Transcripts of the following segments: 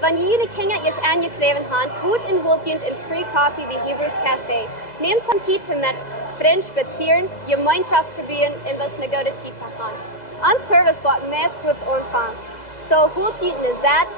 Wanneer jullie kinderen eerst aangeschreven gaan, goed en weldoend in Free Coffee wie Hebrews Café. Neem some tijd te met vrienden spazieren, gemeenschap te bieden en was een goede tijd te gaan. Ons service wordt meest goed ontvangen. So hoop je in de zaad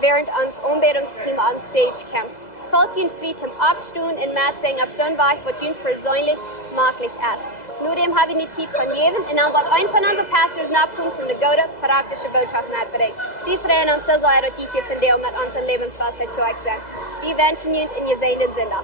während ons aanbidingsteam am stage camp. Fällt je vrij zum Abstuhlen en met zingen op zo'n weg wat je persoonlijk mogelijk is. Nu dem hebben we niet tijd van geven en dan wordt een van onze pastors napunkt om de goede praktische boodschap met brengen. Die vrienden ons zo dat die hier van deel met onze levensvastheid te zijn. Die wensen je in je zijnde zinder.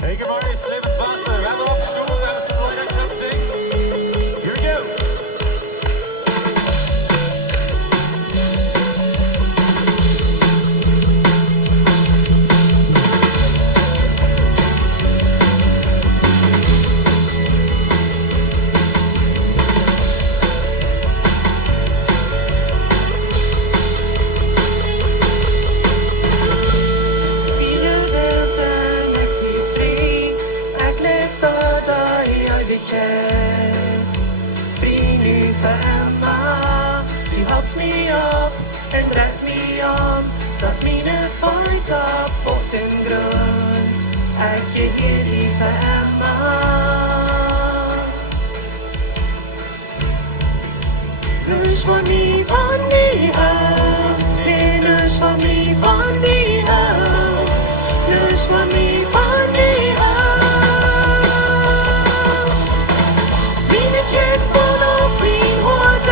Hey, good morning, Levenswasser. We hebben op stoel, we hebben some mooie time zingen. Here we go. Me op en res me om, zodat mine point op voor zijn grond. Ik je hier die veremma. Dus voor me van die hou, nee, dus voor me van die hou, dus voor me van die hou. Wie met je kon op wie hoort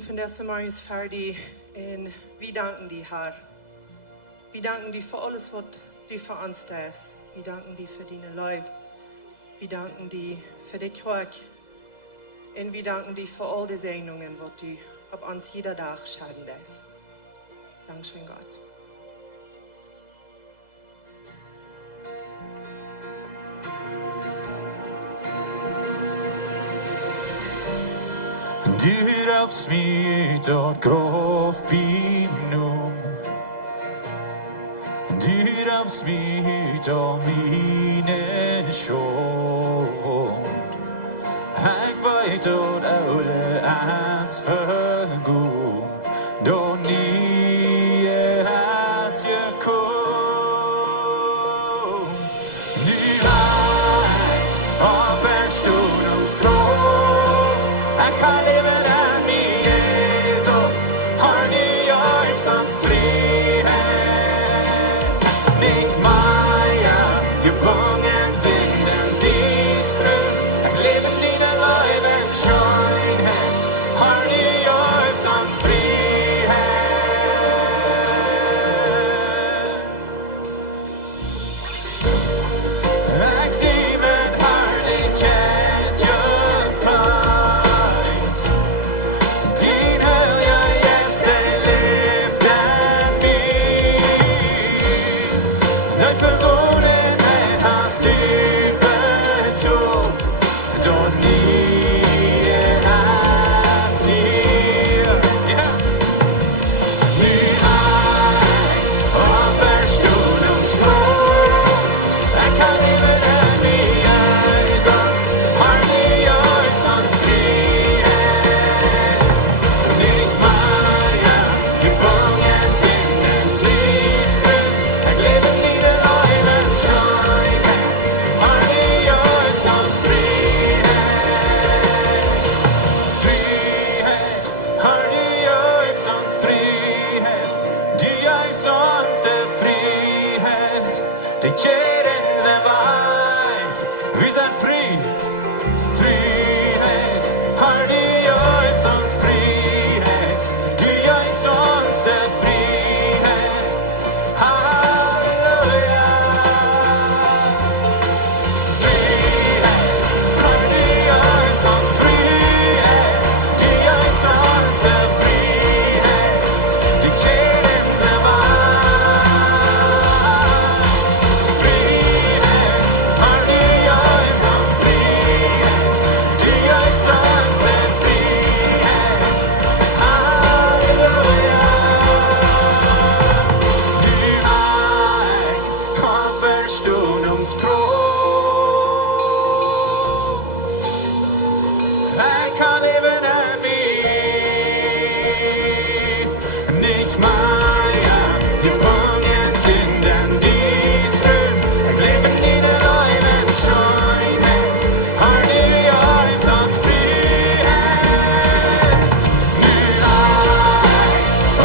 van deze morgen is ferdig en we danken die, Herr. We danken die voor alles wat du voor ons deed. We danken die voor dine liv. We danken die voor de kerk. En we danken die voor al de zegeningen wat du op ons jeder dag schenken deed. Dankeschön, Gott. Du rops mitt åt grovpinum. Du rops mitt åt mine sjål. Jeg vet åt alle as forgod, da nye as jeg kom. Nu jeg oppståndens kraft, jeg kan leve der med Jesus, har nye armsans frihet. Nicht mehr gebunden sind in die Ström, jeg lever dine Leibens Schönheit, har nye armsans frihet. Jeg sier med herlighet gjenpleid, din hellige gjeste levde min. Deg forgåenhet har styrket tot, da nye er sier. Nu jeg oppståndens kraft, jeg kan leve der med Jesus, har nye armsans frihet. Nicht mehr gebunden sind in die Ström, jeg lever dine Leibens Schönheit, har nye armsans frihet. Frihet, har nye armsans frihet, die armsonste frihet. Die Tjeren sind weich, wir sind frei. Frihet, har nye armsans frihet, die armsonste frihet. Halleluja. Frihet, har nye armsans frihet, die armsonste frihet. Die Tjeren sind weich. Frihet, har nye armsans frihet, die armsonste frihet. Halleluja. Nu jeg oppståndens kraft, jeg kan leve der med. Nicht mehr gebunden sind in die Ström, jeg lever dine Leibens Schönheit, har nye armsans frihet. Nu jeg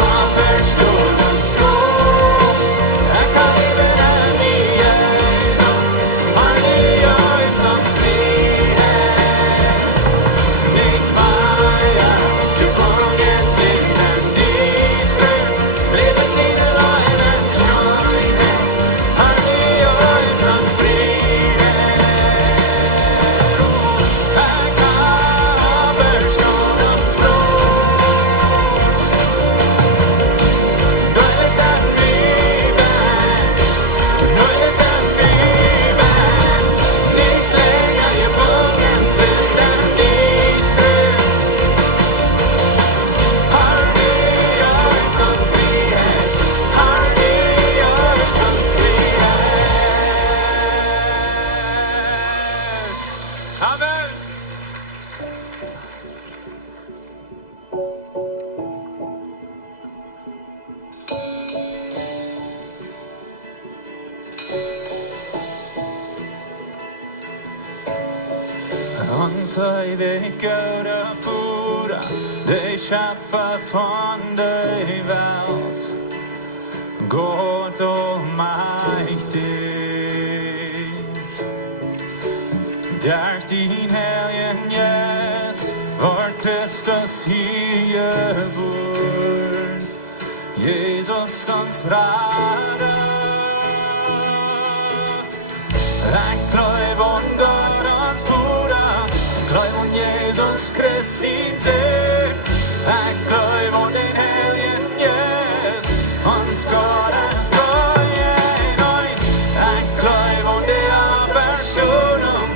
oppståndens kraft, jeg kan leve der med Jesus, har nye armsans frihet. Nicht mehr gebunden sind in die Ström, lever dine Leibens Schönheit, har nye armsans frihet. Jeg kan oppståndens kraft, når det er Bibelen, når det er Bibelen, nicht länger gebunden sind in die Ström, har nye armsans frihet, har nye armsans frihet. Amen. Ons ewig Göre Bruder, der Schöpfer von der Welt, Gott allmächtig. Durch din helgen gäst, vår Kristus Christus hier geboren. Jesus uns Retter. Ich glaub an Gott als Bruder, ich glaub an Jesus Christ sein Sieg. Ich glaub an den Heiligen Geist, uns Gott als treue Einheit. Ich glaub an die Auferstehung,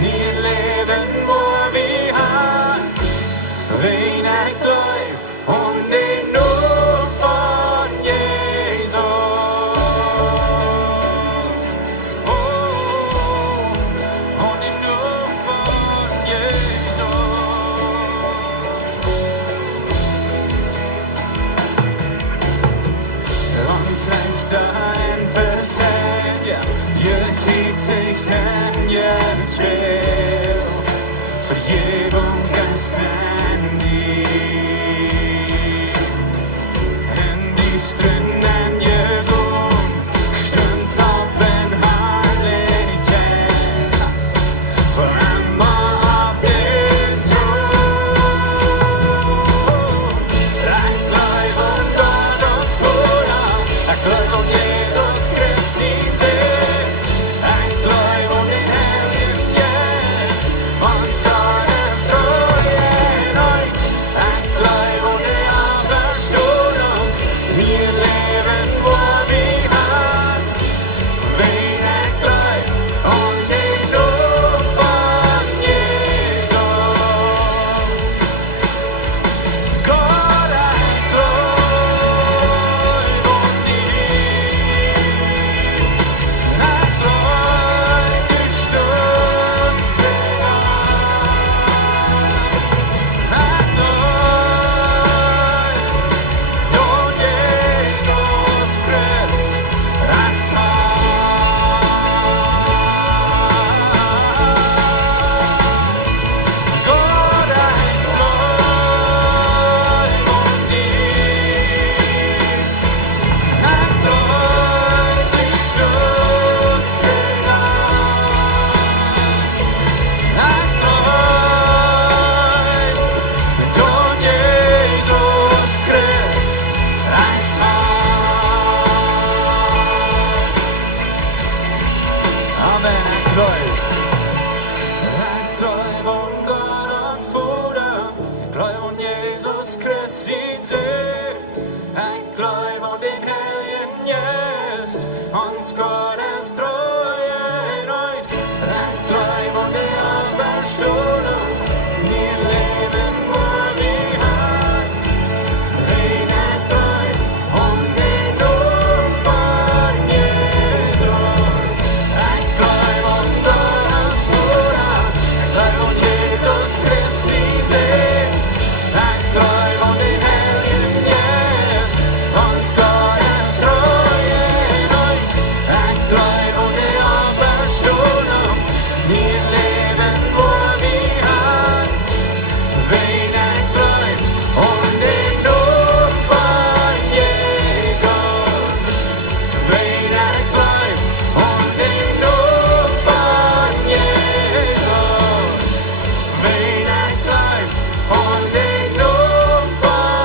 nie Leben, wo wir haben. Wen ich glaub an den Namen von Jesus. An den Namen von Jesus. Uns Recht einverteilt, ja, ihr kriegt sich denn geteilt. Vergebung ist in die Strinnen gewohnt, stürmt's auf in Herrlichkeit, für immer auf den Thron. Ich glaub an Gott als Bruder, ich glaub an Jesus Christ sein Sieg. Ich glaub an den Heiligen Geist, uns Gott ist treue Einheit. Ich glaub an die Auferstehung, wir leben, wo wir haben. Wen ich glaub an den Namen von Jesus. Gott, ich glaub an dich. Ich glaub, du stürmst dich an. Ich glaub, du Jesus Christ, das Gott, ich glaub an dich. Ich glaub, du stürmst dich an. Ich glaub, du Jesus Christ, das Amen, ich glaub an Gott als Vater, ich glaub an Jesus Christ sein Sieg. Ich glaub an den Heiligen Geist, uns Gott ist treue Einheit. Ich glaub an die Auferstehung, wir leben, wo wir haben. Wen ich glaub an den Namen von Jesus. Ich glaub an Gott als Bruder, ich glaub an Jesus Christ sein Sieg. Ich glaub an den Heiligen Geist, uns Gott ist treue Einheit. Ich glaub an die Auferstehung, wir leben, wo wir haben. Wen ich glaub an den Namen von Jesus. Wen ich glaub an den Namen von Jesus. Wen ich glaub an den Namen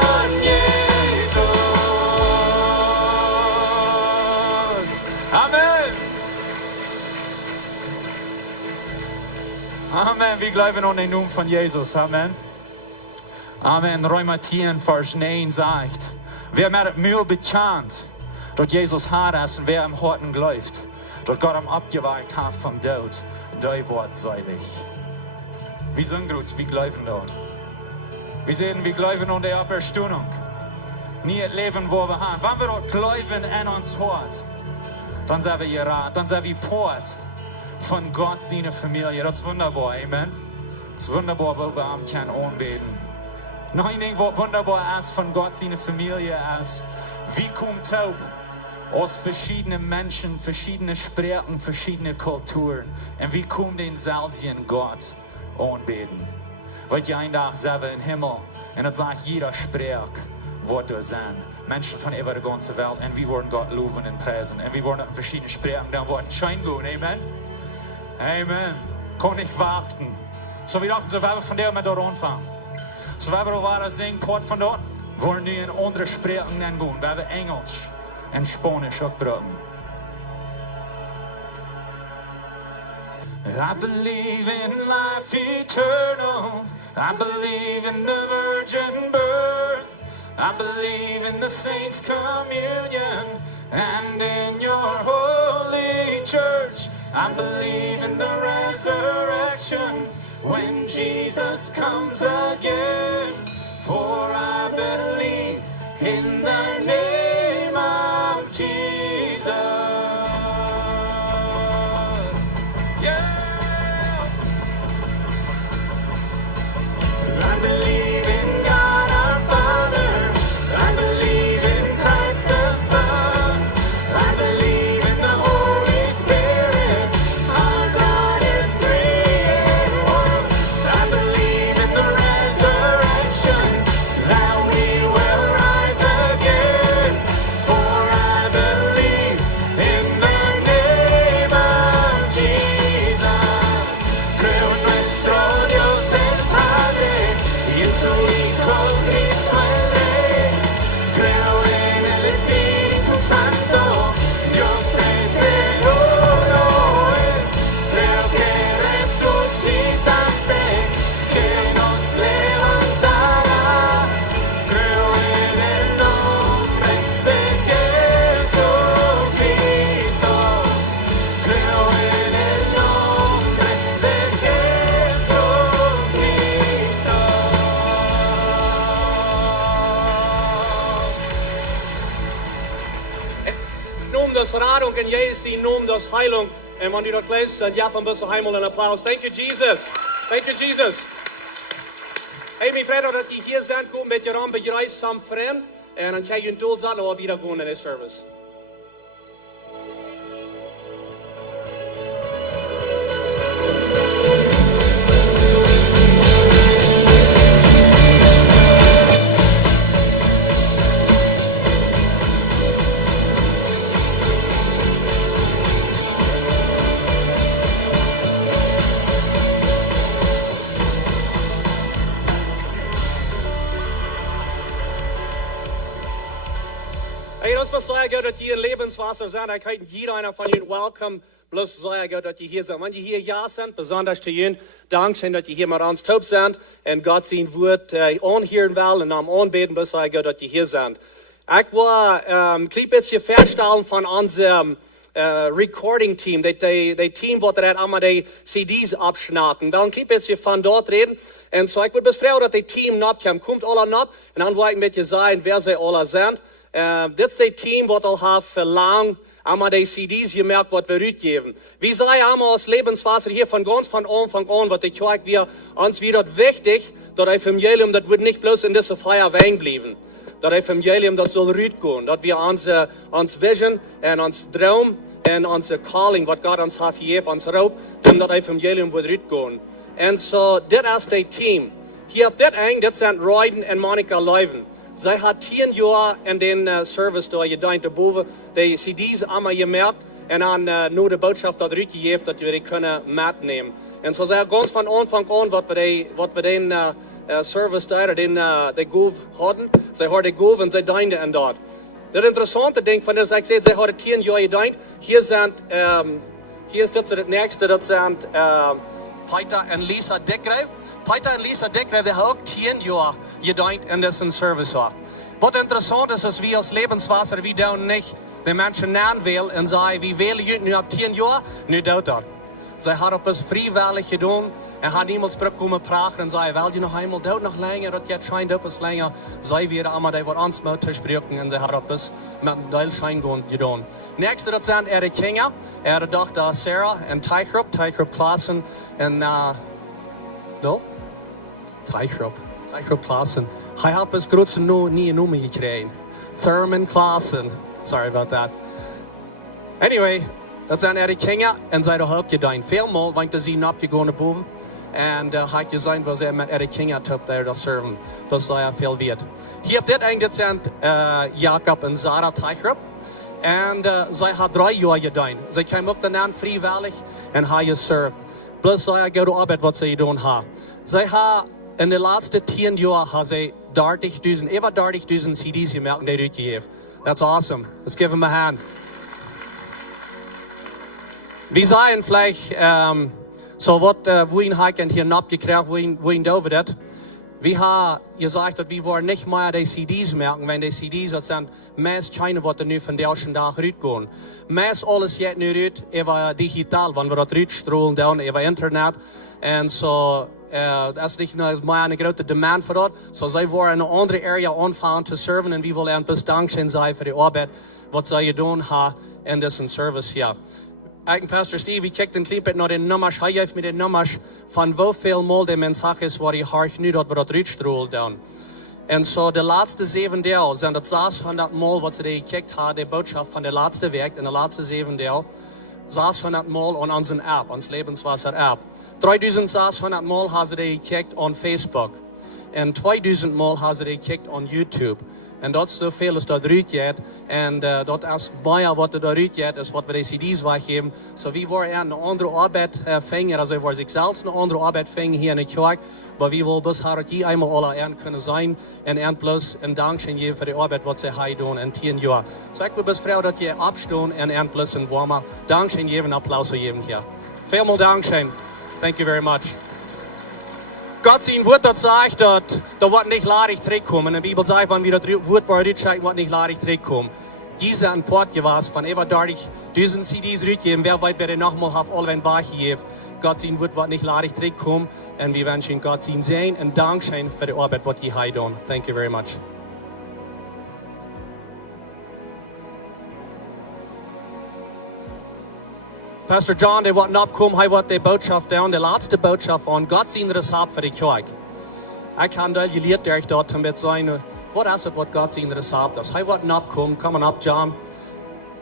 von Jesus. Amen. Amen. Wir glauben an den Namen von Jesus. Amen. Amen. Römer 10, Vers 9 sagt, wer mir das Mühl bekannt, dort Jesus hart ist und wer im Horten glaubt, dort Gott ihm abgewagt hat vom Tod, der wird seilig. Wir sind gut, wir glauben dort. Wir sehen, wir glauben an die Auferstehung. Nie das Leben, wo wir haben. Wenn wir dort glauben in uns Hort, dann sind wir gerat, dann sind wir Port von Gott, seine Familie. Das ist wunderbar, Amen. Das ist wunderbar, wo wir am Kern anbeten. Noch ein Ding, was wunderbar ist von Gott, seine Familie ist, wie kommt taub aus verschiedenen Menschen, verschiedene Sprachen, verschiedene Kulturen. Und wie kommt den selben Gott anbeten? Weil ihr einen Tag selber im Himmel und das sagt jeder Sprach, wird da sein. Menschen von über der ganzen Welt und wir wollen Gott loben und preisen. Und wir wollen in verschiedenen Sprachen, dann wird es schein gehen. Amen. Amen. Kann nicht warten. So, wir dachten, so werden wir von der mal dort anfangen. Så vi vil bare synge kort van dat. Hvor nu en andere spreken en boen. We hebben Engels en Spanisch ook gebruiken. I believe in life eternal. I believe in the virgin birth. I believe in the saints' communion and in your holy church. I believe in the resurrection when Jesus comes again. For I believe in the name of Jesus. Yeah. I believe in God our Father. I believe in Christ the Son. I believe in the Holy Spirit. Our God is three in one. I believe in the resurrection, that we will rise again. For I believe in the name of Jesus. Creo en nuestro Dios el Padre y en su Hijo Cristo el Rey. Creo en el Espíritu Santo, Dios tres en uno es. Creo que resucitaste, que nos levantarás. Creo en el nombre de Jesucristo. Creo en el nombre de Jesucristo. Noem dus Radung en Jezus, noem dus Heilung. En wanneer je dat leest, dan ja van bussen Heimel een applaus. Thank you, Jesus. Thank you, Jesus. Hey, mijn vrienden, dat je hier zijn, kom met je ramp, met je reis samen vrienden. En dan krijg je een doel aan, en we weer gaan in de service. Hey, dat was sehr gut, dass ihr Lebenswasser seid. Ich kann jeder von Ihnen welcome. Bloß sehr gut, dass ihr hier seid. Wenn ihr hier ja sind, besonders zu Ihnen, Dankeschön, dass ihr hier mal ans Taub sind und Gott sein Wort anhören will und am Anbeten. Bloß sehr gut, dass ihr hier seid. Ich war ein klein bisschen feststellen von unserem Recording Team, das Team, das einmal die CDs abschnappen. Dann ein klein bisschen von dort reden. Und so, ich würde bis froh, dass das Team nachkommt. Kommt alle nach und dann wollte ich mit dir sagen, wer sie alle sind. Dit is het team wat al heeft verlang allemaal die CD's gemerkt wat we uitgeven. We zijn allemaal als levenswasser hier van ganz van Anfang an, wat ik kijk, wir uns wieder wichtig, dat Evangelium, dat wird nicht bloß in dieser Feier wegen bleiben. Dat Evangelium, dat soll uitgaan. Dat wir ons vision en ons droom en onze calling, wat God ons heeft gegeven, ons roep, en dat Evangelium wordt uitgaan. En zo, dit is het team. Hier op dit eind, dit zijn Royden en Monica Leuven. Zij had 10 jaar in den service daar gedaan, daarboven de CD's allemaal gemerkt en dan nu de boodschap dat eruit gegeven dat we die kunnen metnemen. En zo zij ganz van Anfang an, wat we den service daar, de goof hadden, zij hadden goof en zij dienden en dat. Het interessante ding van is, ik zei, zij hadden 10 jaar gedaan. Hier is dit het nächste, dat zijn Peter en Lisa Dickgreif. Peter en Lisa Dickgreif, die hebben ook 10 jaar gedaan in deze service. Wat interessant is, we als levenswasser, we doen niet de mensen aanwählen en zeggen, we wählen jullie nu op 10 jaar, nu doet dat. Zij hadden op ons vrijwillig gedaan en hadden niemand komen praten en zei, wil je nog eenmaal dood nog langer, dat je schijnt op ons langer. Zij weer allemaal die wat ons moet te spreken en zij hadden op ons met een deel schijn gedaan. Nächste dat zijn Erik Kinger, dochter Sarah en Teichrup Klaassen en Teichrup Klaassen. Hij heeft ons grootste nieuwe noemen gekregen. Thurman Klaassen. Sorry about that. Anyway, dat zijn Erik Kinger en zij hebben ook gedaan. Veelmaal, want ze zijn opgegaan naar boven. En had gezien waar ze met Erik Kinger top daar dat serven. Dat zij veel weet. Hier op dit eind zijn Jacob en Sarah Teichrup. En zij had 3 jaar gedaan. Zij kwamen ook daarna vrijwillig en hij geserved. Plus zij gaat de arbeid wat ze gedaan hebben. Zij hebben in den letzten 10 Jahren haben sie 30.000 CDs gemacht, die durchgegeben. That's awesome. Let's give them a hand. Wir sagen vielleicht, so was, wo ihn hier abgekriegt, wo ihn da wird. Wir haben gesagt, dass wir wollen nicht mehr die CDs merken, wenn die CDs das sind, meist keine, was nu von deutschen Tag rausgehen. Meist alles geht nu raus über digital, wenn wir das rausstrahlen, dann über Internet. Und so, das ist nicht nur mehr eine große Demand für das. So, sie wollen eine andere Area anfangen zu serven und wir wollen bis Dankeschön sein für die Arbeit, was sie getan haben in diesem Service hier. Ik en Pastor Steve, ik kijk een klein beetje naar de nummers. Hij heeft me de nummers van hoeveel mal de mensag is waar hij hard nu dat we dat uitstralen dan. En zo de laatste 7 deel zijn dat 600 mal wat ze gekeken hebben, de boodschap van de laatste week in de laatste 7 deel. 600 mal on onze app, ons Lebenswasser app. 3600 mal hebben ze gekeken on Facebook. En 2000 mal hebben ze gekeken on YouTube. En dat is zoveel als dat eruit gaat. En dat is meer wat er eruit gaat, is wat we de CD's weggeven. Zo wie willen een andere arbeid vinden, also voor zichzelf een andere arbeid vinden hier in de kerk. Maar wie willen dus haar hier eenmaal alle aan kunnen zijn. En plus een dankzij geven voor de arbeid wat ze hier doen in 10 jaar. Zo ik wil best vrouw dat je opstaan en plus een warme dankzij geven, applaus geven hier. Veel dankzij. Thank you very much. Gott sein Wort dort sagt, dass da wird nicht ladig zurückkommen. In der Bibel sagt, wenn wir das Wort rausschicken, wird nicht ladig zurückkommen. Diese ein Port gewesen, von über 30.000 CDs rausgeben, wer weit werde nochmal auf alle wenn weggegeben. Gott sein Wort wird nicht ladig zurückkommen. Und wir wünschen Gott sein Segen und Dankeschön für die Arbeit, was ihr hier tun. Thank you very much. Pastor John, der wird abkommen, er wird die Botschaft down, die letzte Botschaft von Gott sein Rezept für die Kirche. Ich kann da gelehrt, der ich dort damit sein, was ist es, was Gott sein Rezept ist. Er wird abkommen, komm ab, John.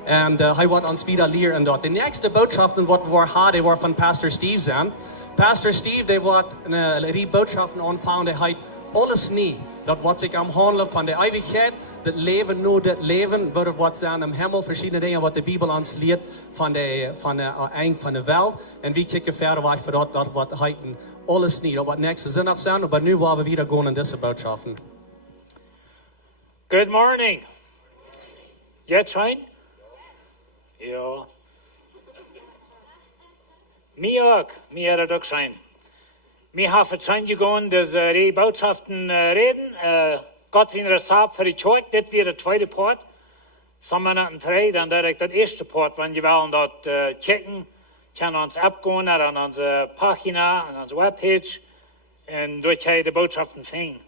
Und er wird uns wieder lehren dort. Die nächste Botschaft, die wir haben, die war von Pastor Steve sein. Pastor Steve, der wird eine Botschaft anfangen, der heißt alles nie. Das was sich am Handeln von der Ewigkeit, das Leben nur das Leben, wird was sein im Himmel, verschiedene Dinge, was die Bibel uns lehrt von der Welt. Und wie kicken verder weg für das was heiten alles nie. Das wird nächste Sinn sein, aber nu wollen wir wieder gehen in diese Botschaften. Good morning. Jetzt rein? Ja. Mir hat auch rein. Wir haben verstanden gegangen, dass die Botschaften reden. Gott sein Rezept für die Kirche, das wird der zweite Part. Sommer nach dem 3, dann direkt der erste Part, wenn wir wollen dort checken, können uns abgehen an unsere Pagina, an unsere Webpage und durch die Botschaften finden.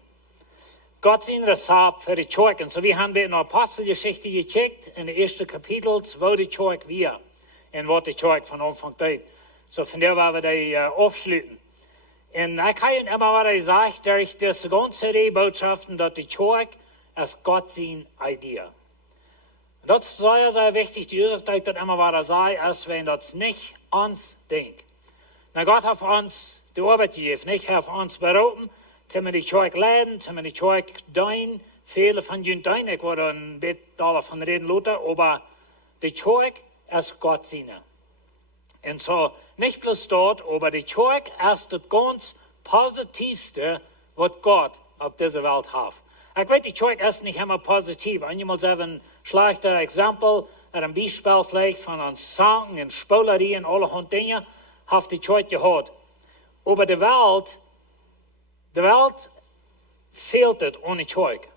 Gott sein Rezept für die Kirche. Und so wir haben in der Apostelgeschichte gecheckt, in den ersten Kapiteln, wo die Kirche wir und was die Kirche von Anfang an. So von der wollen wir die aufschließen. Und ich habe immer wieder gesagt, durch diese ganze Botschaften, dass die Kirche ist Gott seine Idee. Das ist sehr, sehr wichtig, die Ursache, dass immer wieder sagen, als wenn das nicht uns denkt. Na, Gott hat uns die Arbeit gegeben, nicht hat uns berufen, dass wir die Kirche leiden, dass wir die Kirche dienen. Viele von ihnen dienen, ich würde ein bisschen davon reden, Luther, aber die Kirche ist Gott seine. Und so, nicht bloß dort, aber die Kirche ist das ganz Positivste, was Gott auf dieser Welt hat. Ich weiß, die Kirche ist nicht immer positiv. Einmal ein schlechtes Exempel, ein Beispiel vielleicht von uns Sangen und Spolerie und alle Dinge, hat die Kirche gehabt. Aber die Welt fehlt es ohne Kirche.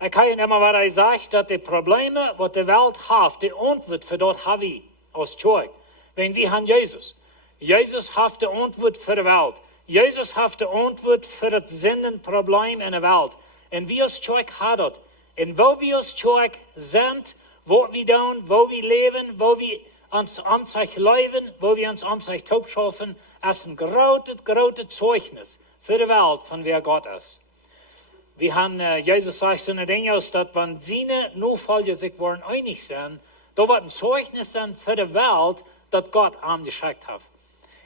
Ich habe immer wieder gesagt, dass die Probleme, die die Welt hat, die Antwort für das haben wir als Kirche. Wenn wir haben Jesus. Jesus hat die Antwort für die Welt. Jesus hat die Antwort für das Sinnenproblem in der Welt. Und wir als Kirche haben das. Und wo wir als Kirche sind, wo wir tun, wo wir leben, wo wir uns an sich leben, wo wir uns an sich taub schaffen, ist ein großes Zeugnis für die Welt, von wer Gott ist. Wir haben, Jesus sagt so eine Dinge aus, dass wenn seine Nachfolger sich wollen einig sind, da wird ein Zeugnis sein für die Welt, dass Gott geschickt hat.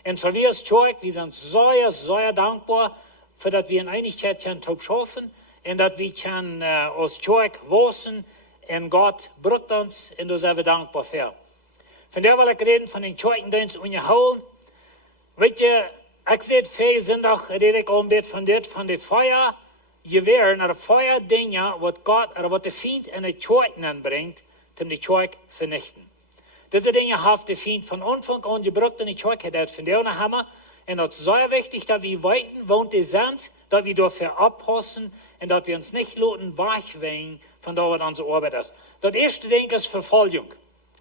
Und so wir als Kirche, wir sind sehr, sehr dankbar, für dass wir in Einigkeit können schaffen und dass wir können als Kirche wachsen und Gott braucht uns und da sind wir dankbar für. Von der will ich reden von den Kirchendienst und holen. Weet je, Ik zei veel zondag, red ik al een beetje van dit, van de feuergeweren, de feuerdingen, wat God, oder wat de Feind in de Kerk aanbrengt, om de Kerk vernichten. Diese Dinge heeft de Feind van Anfang an gebruikt in de Kerk gedaan von der Hammer. En dat is zeer wichtig, dat we weten, woont de zand, dat we dafür abpassen en dat we ons niet laten wegwegen van dat wat onze arbeid is. Dat eerste ding is vervolging.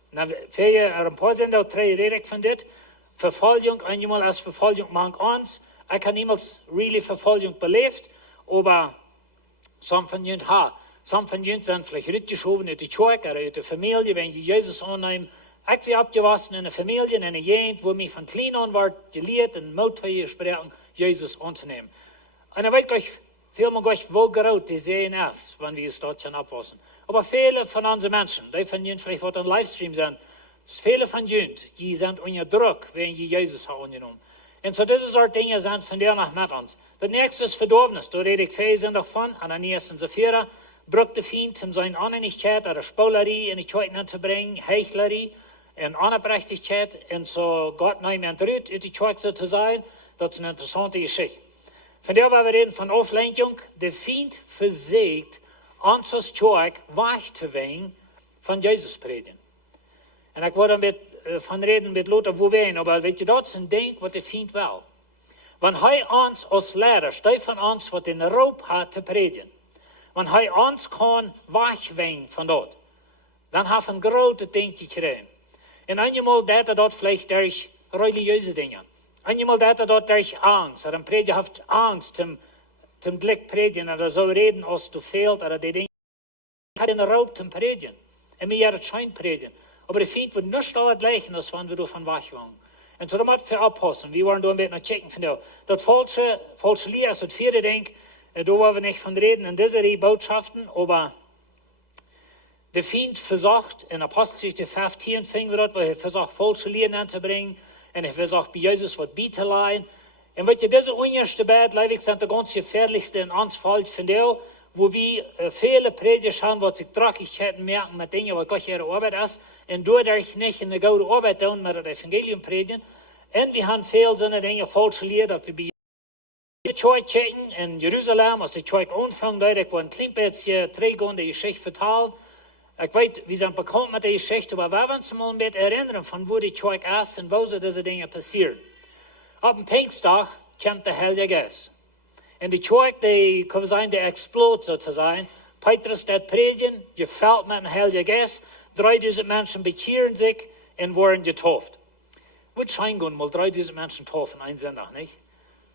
Nou, een paar zijn daar 3 reden van dit. Vervolging, eenmaal als vervolging maakt ons. Ik heb niemals really vervolging beleefd, aber some van jullie ha. Some van jullie zijn vielleicht uitgeschoven uit de kerk of uit de familie, wenn je Jezus aanneemt. Ik ben opgewassen in een familie, in een jeugd, wo mich von klein an werd geleerd en moedheid gesproken, Jezus aan te nemen. En dan weet ik veel meer wo groot die zijn is, wanneer we het dort gaan opwassen. Aber viele von unseren Menschen, die von jullie vielleicht wat een livestream zijn, viele von jullie, die sind unter Druck, wenn je Jezus hat angenommen. Und so diese soort dingen zijn von der nach mit uns. Das nächste ist Verdorbenis, da rede ich viel sind von, Ananias und Sapphira, brucht de Feind um seine Uneinigkeit oder Spolerie in die Kirche zu bringen, Heuchlerie und Unabgerechtigkeit, und so Gott nahm ihn zurück, in die Kirche zu sein. Das ist eine interessante Geschichte. Von der wir reden von Auflenkung, der Feind versucht, uns als Kirche wegzuwenden von Jesus predigen. Und ich wollte mit von reden mit Lothar Wouwen, aber weet je, dat is een ding wat de Feind wil. Wanneer hij ons als leiders, die van ons wat in roep had te predigen, wanneer hij ons kan wegwenden van dat, dan heeft hij een grote ding gekregen. En eenmaal deed hij dat vielleicht durch religieuze dingen. Eenmaal deed hij dat durch angst. Er een prediger heeft angst zum Glück predigen, oder so reden als du fehlt, oder die dingen. Hij had een roep te predigen. En mir het schijn predigen. Aber der Feind wird nicht alles gleichen, als wenn wir davon wegwollen. Und so da muss wir aufpassen. Wir wollen da ein bisschen nach checken von der. Das falsche Lied ist das 4. Ding. Da wollen wir nicht von reden in diese Botschaften, aber der Feind versucht, in Apostelgeschichte 15 fingen wir dort, wo er versucht, falsche Lied anzubringen, und er versucht, bei Jesus was beizuleihen. Und wenn ihr diese unerste Bad, leidig sind der ganz gefährlichste in uns Fall von der, wo wir viele Prediger haben, die sich Dreckigkeiten merken mit Dingen, was Gott ihre Arbeit ist, und dadurch nicht in eine gute Arbeit tun mit dem Evangelium predigen. Und wir haben viele so eine Dinge falsch gelehrt, dass wir bei der Kirche checken in Jerusalem, als die Kirche anfängt, ich will ein klein bisschen trägende Geschichte vertellen. Ich weiß, wir sind bekannt mit der Geschichte, aber wir wollen uns mal ein bisschen erinnern, von wo die Kirche ist und wo so diese Dinge passieren. Auf dem Pfingsttag kommt der Heilige Geist. En de kerk, die kan zijn, die explode sozusagen. Petrus dat predigen, gefällt met een heilige Geest. 3000 mensen bekehren sich und worden getauft. Wat zijn gewoon mal 3000 mensen taufen, een zondag, nicht?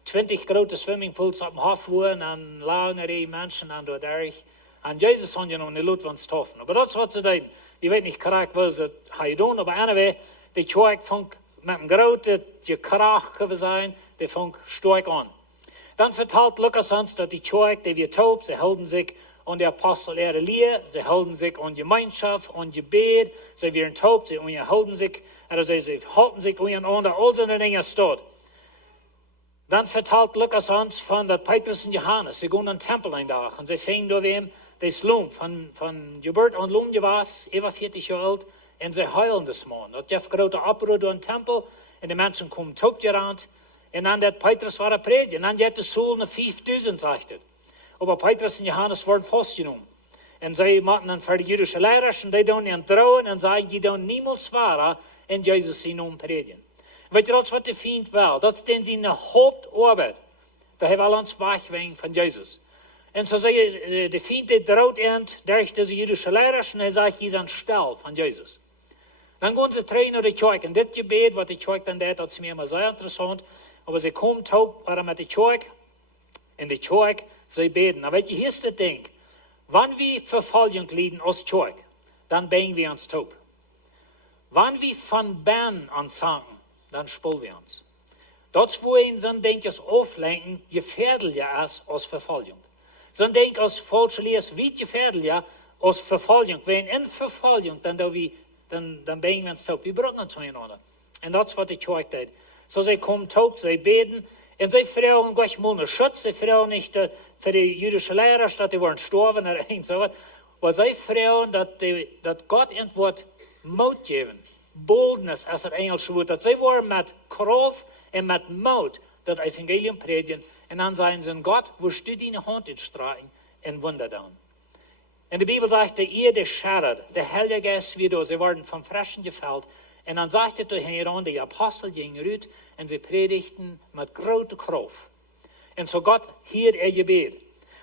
20 grote swimmingpools op dem Hof en een lange Reihe Menschen an der Derch. En Jesus hat ja noch eine Leute uns taufen. Aber das hat sie dann. Ich weiß nicht korrekt, was sie tun, aber anyway, die kerk fängt mit einem großen Gekrach, kann sein, die fängt stark an. Dann vertelt Lukas uns, dass die Kirche, die wir taub, sie halten sich an die Apostel ihre Lehre, sie halten sich an Gemeinschaft, an Gebet, sie werden taub, sie halten sich, also sie halten sich untereinander, all so Dinge steht. Dann vertelt Lukas uns von der Petrus und Johannes, sie gehen in den Tempel ein Tag und sie fingen da wem, das Lum, von Geburt an Lum gewas, über 40 Jahre alt, und sie heilen das Mann. Das gibt große Abbruch durch den Tempel, und die Menschen kommen taub gerannt. En dan dat Petrus war predigen. En dan had de Soel naar 5000 zegt. Aber Petrus en Johannes worden vastgenomen. En zij maakten dan voor de Joodse leiders. En die doen hen trouwen. En zeiden, die doen niemals zwaren. En Jezus zijn naam predigen. Weet je, dat is wat de Feind wil. Dat is zijn hoofdarbeid. Dat hij wil ons wegwegen van Jezus. En zo zei de Feind, die trouwt end durch deze Joodse leiders. En hij zegt, die zijn stel van Jezus. Dan gaan ze terug naar de kerk. En dit gebed, wat de kerk dan deed, dat is mir immer sehr interessant. Aber sie kommen taub, mit der Kirche, in der Kirche, sie beten. Aber hier ist das Ding. Wenn wir Verfolgung leiden als Kirche, dann beten wir uns taub. Wenn wir von Bern anfangen, dann spulen wir uns. Das, wo ihnen so ein Ding ist auflenken, gefährlich ist als Verfolgung. So ein Ding als falsche Lehre ist wie gefährlich als Verfolgung. Wenn in Verfolgung, dann beten wir uns taub. Wir brauchen uns zueinander. Und das ist, was die Kirche tut. So sie kommen taub, sie beten, und sie fragen Gott mal einen Schutz, sie fragen nicht für die jüdischen Lehrer, dass die wollen sterben oder irgend so was, aber sie fragen, dass Gott ihnen wird Mut geben, Boldness, als das englische Wort, dass sie wollen mit Kraft und mit Mut das Evangelium predigen. Und dann sagen sie, Gott, wo steht deine Hand in Straßen und Wunder dann? Und die Bibel sagt, der Erde scharret, der Heilige Geist wieder, sie werden vom Frischen gefällt. Und dann sagt er zu Herren, die Apostel gingen rüt und sie predigten mit großer Kraft. Und so Gott hielt ihr Gebet.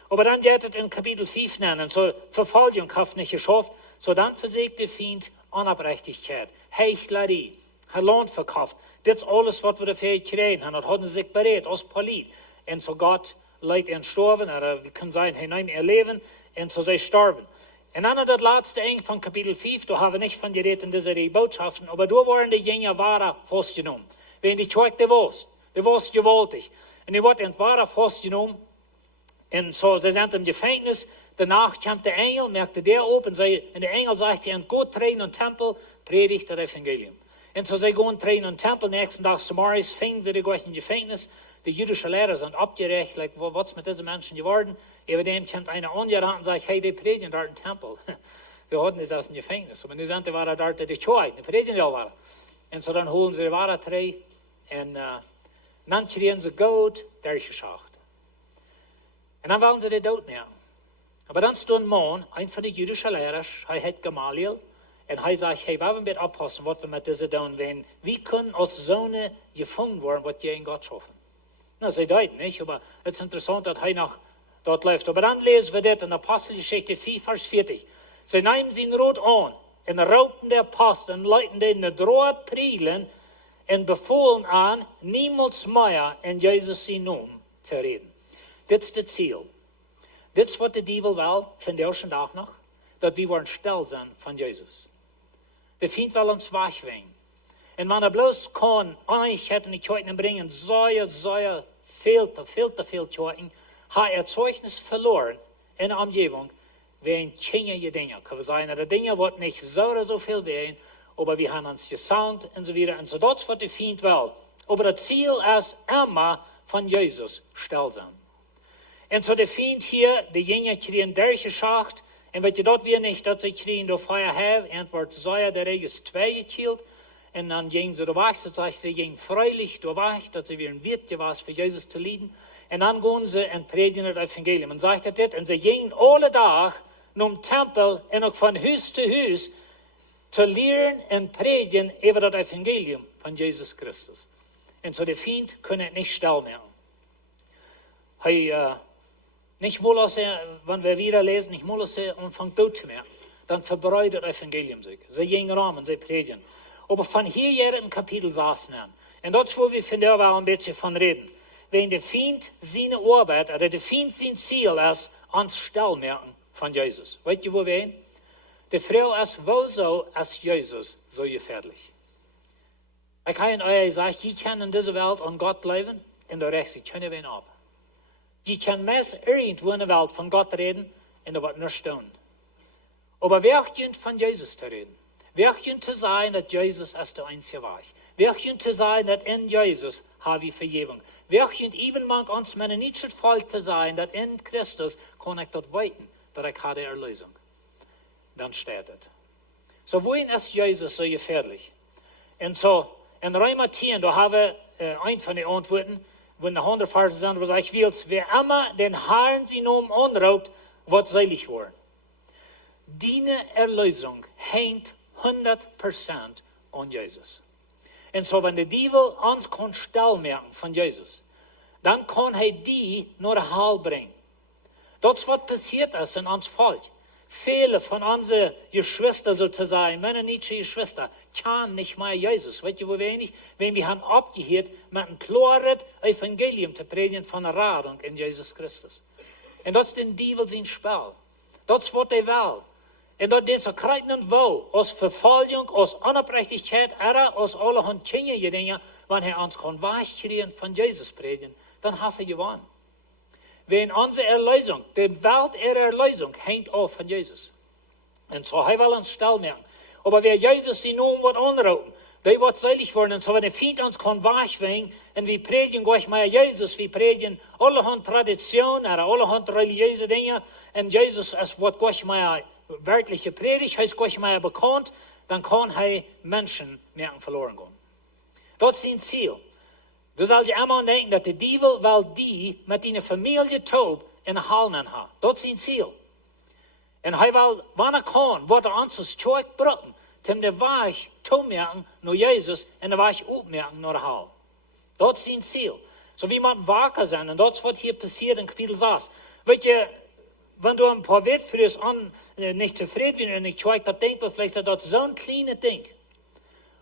Aber dann geht es in Kapitel 5 nennen, und so Verfolgung hat nicht geschafft, so dann versiegt der Feind Unabrechtigkeit, Heuchlerie, Land verkauft. Das ist alles, was wir dafür gekriegt haben. Das hatten sie sich bereit, als Polit. Und so Gott leidt ihn sterben, oder wir können sagen, er nimmt ihr Leben, und so sie sterben. Und dann das letzte Eng von Kapitel 5, da haben wir nicht von geredet in dieser Botschaften, aber da waren die Jünger wahrer festgenommen. Wenn die Zeug, der war gewaltig. Und die wurden wahrer festgenommen. Und so, sie sind im Gefängnis. Danach kam der Engel, merkte der auf, und der Engel sagte ihnen, geht rein in den Tempel, predigt das Evangelium. Und so, sie gehen rein in den Tempel, nächsten Tag Samaris, fingen sie die Gott in Gefängnis. Die jüdischen Lehrer sind abgerecht, like, was mit diesen Menschen geworden? Über dem kommt einer angerannt und sagt, hey, die predigen dort im Tempel. Wir hatten das aus dem Gefängnis. Aber die sind, die waren dort die Schweine, die predigen ja waren. Und so, dann holen sie die Ware drei, und dann kriegen sie Gott durchgeschacht. Und dann wollen sie die Tod nehmen. Aber dann stond ein Mann, ein von den jüdischen Lehrern, er hat Gamaliel, und er sagt, hey, wir wollen mit abpassen, was wir mit diesen tun wollen. Wie können aus Söhne gefunden werden, was gegen Gott schaffen? Na, sie deuten nicht, aber es ist interessant, dass er noch dort läuft. Aber dann lesen wir das in Apostelgeschichte 4, Vers 40. Sie nehmen sie in Rot an, und raubten der Post, und leuten den drohe Prielen, und befohlen an, niemals mehr in Jesus sein Namen zu reden. Das ist das Ziel. Das ist, was der Teufel will, von der ersten Tag noch, dass wir wollen still sein von Jesus. Der Feind will uns wegwingen. Und wenn bloß kann, Einigkeit in die Kirchen bringen, viel zu viel Kirchen, hat Zeugnis verloren in der Umgebung, wegen keine Dinge. Kann wir sagen, die Dinge wird nicht so viel werden, aber wir haben uns gesandt und so weiter. Und so das, was der Feind will. Aber das Ziel ist immer von Jesus still sein. Und so der Feind hier, die Jünger kriegen durchgeschacht, und wenn dort wir nicht, dass sie kriegen durch Feuer haben, und wird Säuer der Reges 2 gekillt, und dann gingen sie durch, das heißt, sie gingen freilich durch, dass sie wieder ein Wirt was für Jesus zu lieben, und dann gehen sie und predigen das Evangelium. Und sagt er das, und sie gingen alle Tag zum Tempel und auch von Haus zu Haus zu lehren und predigen über das Evangelium von Jesus Christus. Und so der Feind können nicht still mehr. Hey, nicht mal, wenn wir wieder lesen, nicht mal, anfangen tot zu machen, dann verbreitet das Evangelium sich. Sie gehen rum und sie predigen. Aber von hier im Kapitel 16, und das, wo wir von der Wahl ein bisschen von reden, wenn der Feind seine Arbeit, oder der Feind sein Ziel ist, ans Stell merken von Jesus. Weißt ihr, wo wir hin? Die Frau ist, wieso ist Jesus so gefährlich? Ich kann euch sagen, die können in dieser Welt an Gott leben, und der Rest, sie können wen ab. Die können meist irgendwo in der Welt von Gott reden, und da wird nichts tun. Aber wer können von Jesus zu reden? Wer können zu sagen, dass Jesus ist der einzige Weg? Wer können zu sagen, dass in Jesus habe ich Vergebung? Wer können even mag uns meine nicht voll zu sein, dass in Christus kann ich dort weiten, dass ich habe Erlösung? Dann steht es. So, wohin ist Jesus so gefährlich? Und so, in Römer 10, da habe ich ein von den Antworten, wo in der 100 Versen sind, wo ich will, wer immer den Herrn sie Namen anraubt, wird selig werden. Deine Erlösung hängt 100% an Jesus. Und so, wenn der Teufel uns kann still merken von Jesus, dann kann er die nur Heil bringen. Das, was passiert ist in uns Volk. Viele von unseren Geschwistern sozusagen, meine nicht Geschwister, kann nicht mehr Jesus. Weißt du, wo wir nicht? Wenn wir haben abgehört, mit einem klaren Evangelium zu predigen von der Rettung in Jesus Christus. Und das ist den Teufel sein Spiel. Das ist, was er will. Und dat deze krijgen und wo, aus Verfolgung, aus Unabhängigkeit, oder aus allerhand kindje dingen, wenn er uns kann weichkriegen von Jesus predigen, dann haben wir gewonnen. Wenn unsere Erlösung, die Welt ihrer Erlösung, hängt auf von Jesus. Und so haben wir uns still merken. Aber wer Jesus sie nun wird anrufen, der wird selig werden. Und so wenn der Feind uns kann weichwingen, und wir predigen gleich mal Jesus, wir predigen allerhand Traditionen, oder allerhand religiöse Dinge, und Jesus, es wird gleich mal wirkliche Predigt, heißt gleich mal bekannt, dann kann er Menschen merken verloren gehen. Das ist sein Ziel. Du sollst je immer denken, dat de dievel wel die met die familie taub in de halen ha. Dat is zijn ziel. En hij wil, wanneer kan, wordt ons als tjoik brukken, om de weg toemerken naar Jezus en de weg opmerken naar de hal. Dat is zijn ziel. So wie man wakker zijn, en dat is wat hier passiert in Kapitel 6. Weet je, wenn du ein paar Wertführers nicht zufrieden bist und nicht tjoik, dann denkt man vielleicht, dat zo'n kleine Ding.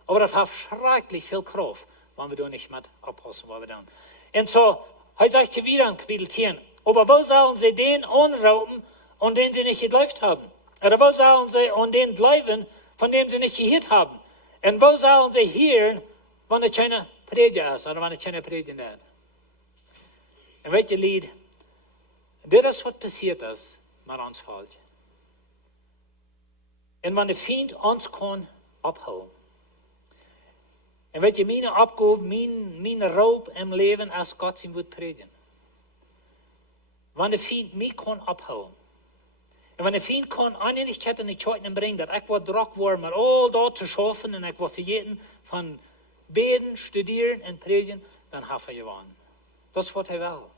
Aber das hat schrecklich viel Kraft, wenn wir da nicht mit abpassen, was wir dann. Und so, er sagt hier wieder in Kapitel 10, aber wo sollen sie den anrauben, an den sie nicht geglaubt haben? Oder wo sollen sie an den bleiben, von dem sie nicht gehört haben? Und wo sollen sie hören, wenn es keine Prediger ist, oder wenn es keine Prediger ist? Und weet je, Lied, dit is wat passiert ist mit ons Volk. Und wenn der Feind uns kann abholen. Und weet je, meine Abgabe, mein Raub im Leben, als Gott sein wird predigen. Wenn der Feind mich kann abholen. Und wenn der Feind kann Einigkeit in die Kirche bringen, dass ich wird Druck war, mit all dort zu schaffen und ich wird für jeden von beten, studieren und predigen, dann hat er gewonnen. Dat is wat hij wil.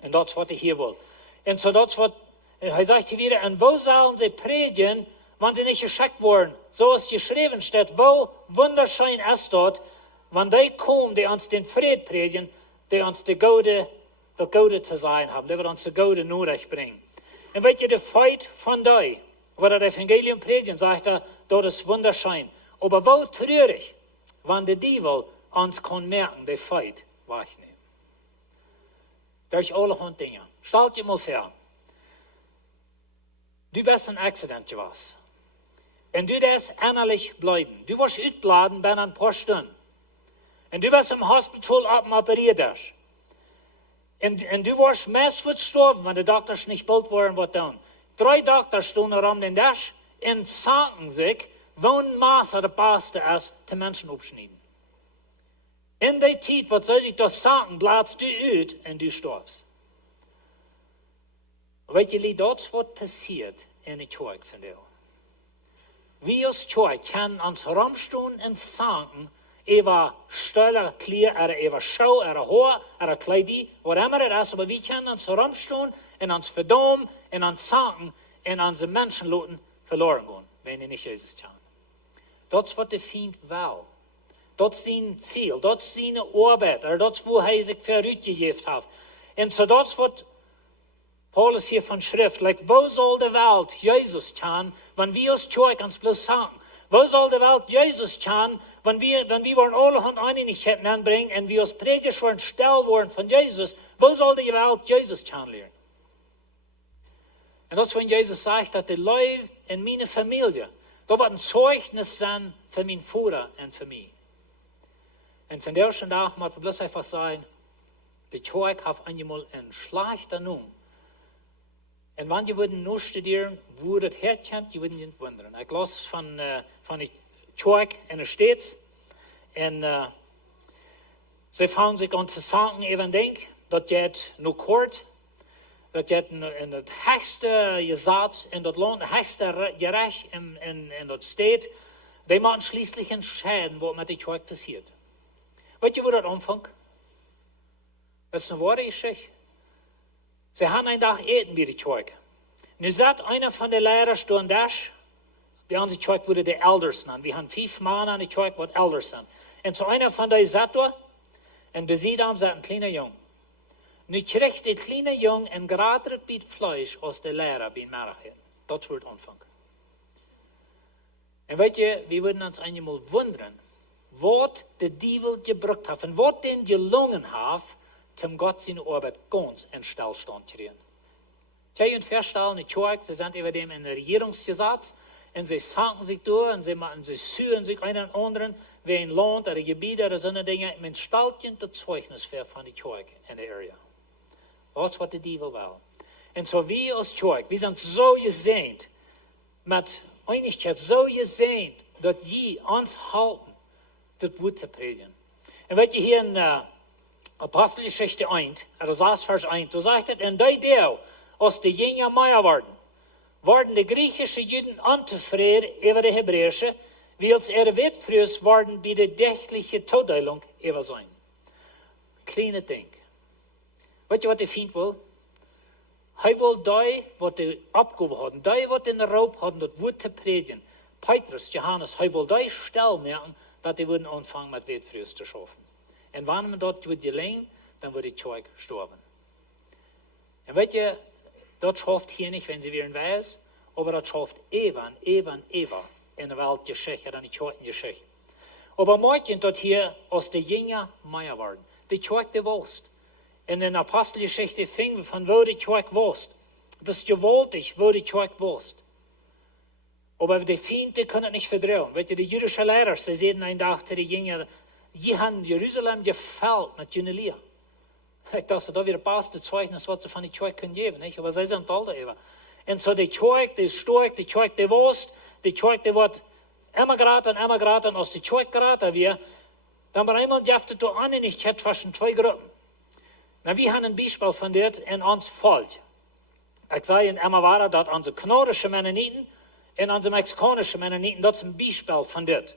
En dat is wat hij hier wil. En zo dat is wat, hij zegt hier weer, en wo zullen ze predigen, wanneer ze niet geschickt worden? Zoals geschreven staat, wo wunderschön ist dort, wanneer die komen, die ons den Fried predigen, die ons de Gode te zijn hebben, die ons de Gode nodig brengen. En weet je, de feit van die, wat het Evangelium predigen, zegt er, dat is wunderschön. Aber wo treurig, wanneer de Dievel ons kan merken, de feit wegnemen. Durch allerhand Dinge. Stell dir mal vor, du bist ein Accident gewesen. Und du darfst innerlich bleiben. Du wirst uitbladen binnen ein paar Stunden. Und du wirst im Hospital operiert. Und du wirst meist sterben, wenn die Doktor nicht bald waren, was dann. 3 Doktor stehen um den Tisch und sagen sich, wo ein Maß der Beste ist, die Menschen abschneiden. In der Zeit, was soll sich das sagen, bläst du uit und du stirbst. Weet je, dat is wat passiert in de kerk vandaag. Wir als kerk können uns rumstehen und sagen, über Stelle, Kleider, über Schau, über Haar, über Kleidung, was immer es ist, aber wir können uns rumstehen und uns verdammen und uns sagen und unsere Menschen lassen verloren gehen, wenn sie nicht Jesus kennen. Das ist, was der Feind will. Dat is zijn ziel, dat is zijn arbeid, dat is waar hij zich vooruitgegeven heeft. En zo dat is wat Paulus hier van schrift, wo zal de wereld Jezus kennen, wanneer we als kerk ons bloß sagen? Wo zal de wereld Jezus kennen, wanneer we allerhand Einigkeiten aanbrengen en we als predikers worden stil worden van Jezus? Wo zal de wereld Jezus kennenlernen? En dat is wanneer Jezus zegt dat de lui in mijn familie, dat wordt een Zeugnis zijn voor mijn vader en voor mij. Und von der ersten Tag muss man bloß einfach sagen, die Kirche hat einmal einen schlechten Namen. Und wenn die würden nur studieren, wo das herkommt, die würden nicht wundern. Ich las von der Kirche in der Stadt und sie fangen sich an zu sagen, eben denk, das geht nur kurz, das geht in das höchste Gesetz in das Land, das höchste Recht in das Staat, die machen schließlich entscheiden, was mit der Kirche passiert. Weet je hoe dat aanvangt? Dat is een ware Geschichte. Sie haben einen Tag eten bei der Kirche. Nu zat einer von den Lehrern stond daar. Bei unserer Kirche wurde der Elders genannt. Wir haben 5 Männer an der Kirche, die Elders sind. Und so einer von denen zat da. Und bei sie zat ein kleiner Jung. Nu kriegt der kleine Jung ein gratis Biet Fleisch aus der Lehrer bei Märchen. Das wird Anfang. Und weet je, wir würden uns einmal wundern, wat de Dievel gebruikt heeft en wat den gelungen heeft, om Gott seine Arbeit ganz in Stillstand zu kriegen. Kijk je verstellen, die Kirche, sie sind über dem in der Regierungsgesetz und sie sagen sich durch und sie suchen sich einen anderen, wie ein Land oder Gebiet oder so eine Dinge, mit Staltchen das Zeugnis für von der Kirche in der Area. Das ist, was der Dievel will. Und so wir als Kirche, wir sind so gesehnt, mit Einigkeit so gesehnt, dass die uns halten, das Wort zu predigen. Und wenn ihr hier in Apostelgeschichte 1, also 6 Vers 1, da sagt es, in der Deel, als die Jünger mehr waren die griechische Juden unzufrieden über die hebräische, wie als Witfrüs waren bei der dächtlichen Todeilung über sein. kleine Ding. Weet je wat de Feind wil? Hij wil die wat de Abgabe hadden, die wat in de Raub hadden, dat Wort te predigen. Petrus, Johannes, hij wil die stel merken, dat die würden anfangen mit Wettfrühes zu schaffen. Und wenn man dort wird gelingen, dann wird die Zeug sterben. Und weet je, das schafft hier nicht, wenn sie wieder weiß, aber das schafft Ewan in der Weltgeschichte, dann die Zeuggeschichte. Aber morgen dort hier aus der Jünger mehr werden. Die Zeug der Wurst. In der Apostelgeschichte fing von wo die Zeug Wurst. Das ist gewaltig, wo die Zeug Wurst. Aber die Feind, die können nicht verdrehen. Weet je, die jüdische Lehrer, sie sehen einen Tag, die Jünger, die haben Jerusalem gefällt mit ihrer Lehre. Ich dachte, da wäre das beste Zeugnis, was sie von den Zeug können geben, nicht? Aber sie sind alle eben. Und so die Zeug, die ist stark, die Zeug, die Wurst, die Zeug, die wird immer geraten, als die Zeug geraten wird, dann war einmal die Uneinigkeit zwischen zwei Gruppen. Na, wir haben ein Beispiel von das in uns Volk. Ich sage in immer weiter, dass unsere kanadischen Mennoniten und unsere mexikanischen Mennoniten, das ist ein Beispiel von das.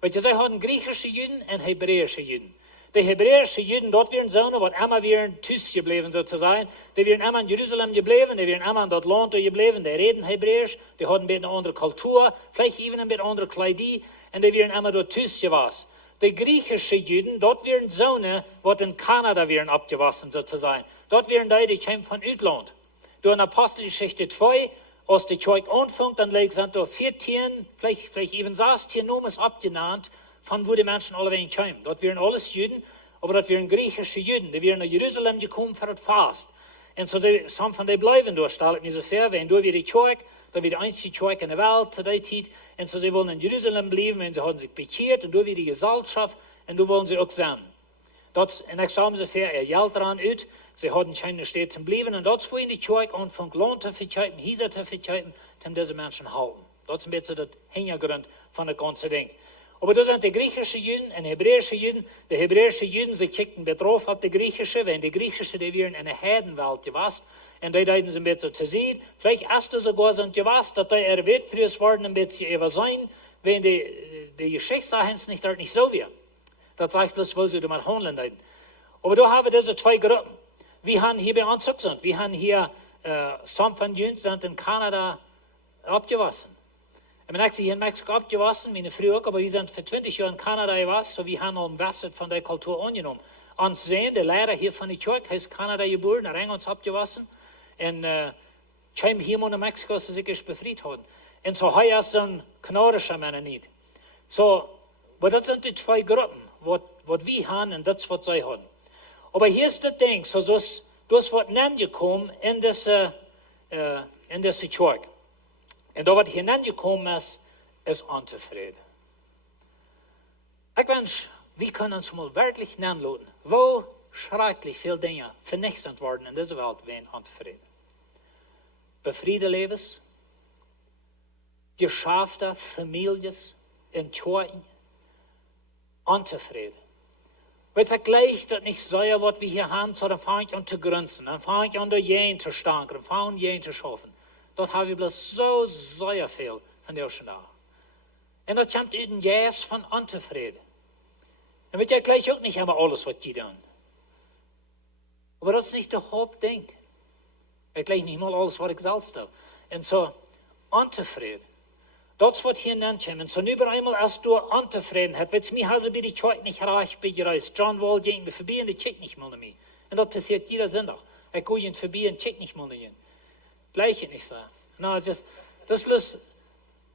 Weil sie hatten griechische Juden und hebräische Juden. Die hebräischen Juden, dort wären Söhne, die immer wären Tüß geblieben, sozusagen. Die wären immer in Jerusalem geblieben, die wären immer in dort Land geblieben, die reden hebräisch, die hatten ein bisschen eine andere Kultur, vielleicht even ein bisschen andere Kleidung, und die wären immer dort Tüß gewesen. Die griechischen Juden, dort wären Söhne, die in Kanada wären abgewassen, sozusagen. Dort wären die kamen von Utland. Durch Apostelgeschichte 2, als die Zeug anfängt, dann sind da 14, vielleicht even 16 Nomen abgenannt, von wo die Menschen alle wenig kamen. Dort wären alles Juden, aber dort wären griechische Juden. Die wären nach Jerusalem gekommen für das Fast. Und so, some von denen bleiben dort, stellt mir so vor, wenn du wie die Zeug, dann wie die einzige Zeug in der Welt zu der Zeit. Und so, sie wollen in Jerusalem bleiben, und sie haben sich bekehrt, und du wie die Gesellschaft, und du wollen sie auch sehen. Und ich sage so vor, Geld daran aus, sie hatten keine Städte zum Bleiben, und dort wollen die Zeug anfangen, Lohn zu verkaufen, Häuser zu verkaufen, um diese Menschen halten. Das ist ein bisschen der Hintergrund von der ganzen Ding. Aber das sind die griechischen Juden und hebräische Juden. Die hebräischen Juden, sie kickten betroffen auf die griechische, wenn die griechische, die wären in der Herdenwelt gewesen. Und die deuten sie ein bisschen zu sehen. Vielleicht erst sogar sind gewesen, dass die ihre Wettfrühes worden ein bisschen über sein, wenn die Geschichtssachen nicht so wären. Das sagt bloß, wo sie damit handeln deuten. Aber da haben wir diese zwei Gruppen. Wir haben hier bei uns auch sind. Wir haben hier, some von Juden sind in Kanada abgewassen. Ich bin hier in Mexiko abgewassen, meine Frau auch, aber wir sind für 20 Jahre in Kanada gewesen, so wir haben einen Wasser von der Kultur angenommen. Uns sehen, der Lehrer hier von der Kirche, er ist Kanada geboren, er hat uns abgewassen, und kam hier mal in Mexiko, so sich befreit haben. Und so er ist ein kanadischer Mennonit. So, aber das sind die zwei Gruppen, was wir haben und das, was sie haben. Aber hier ist das Ding, so das wird hineingekommen in diese Kirche. Und da, was hineingekommen ist Unzufrieden. Ich wünsche, wir können uns mal wirklich nachschauen, wo schrecklich viele Dinge vernichtet worden in dieser Welt wegen Unzufrieden. Befriede Lebens, geschaffte Familien, Entscheidungen, Unzufrieden. Weil es gleich das nicht so, was wir hier haben, so dann fange ich an zu grenzen, dann fange ich an, da jeden zu stanken, dann fange ich jeden zu schaffen. Dort haben wir bloß so sehr viel von der schon da. Und das kommt in Jäs von Unzufrieden. Dann wird ja gleich auch nicht immer alles, was die tun. Aber das ist nicht der Hauptding. Ich gleich nicht mal alles, was ich selbst habe. Und so, Unzufrieden. Das wird hier genannt. Und so über einmal, als du Unzufrieden hast, wird es mir also bei die Zeug nicht reich begereist. John Wall ging mir vorbei und die checkt nicht mal nach mir. Und das passiert jeder Sonntag. Ich gehe ihn vorbei und checkt nicht mal nach ihm. Gleiche nicht so. No, das ist bloß,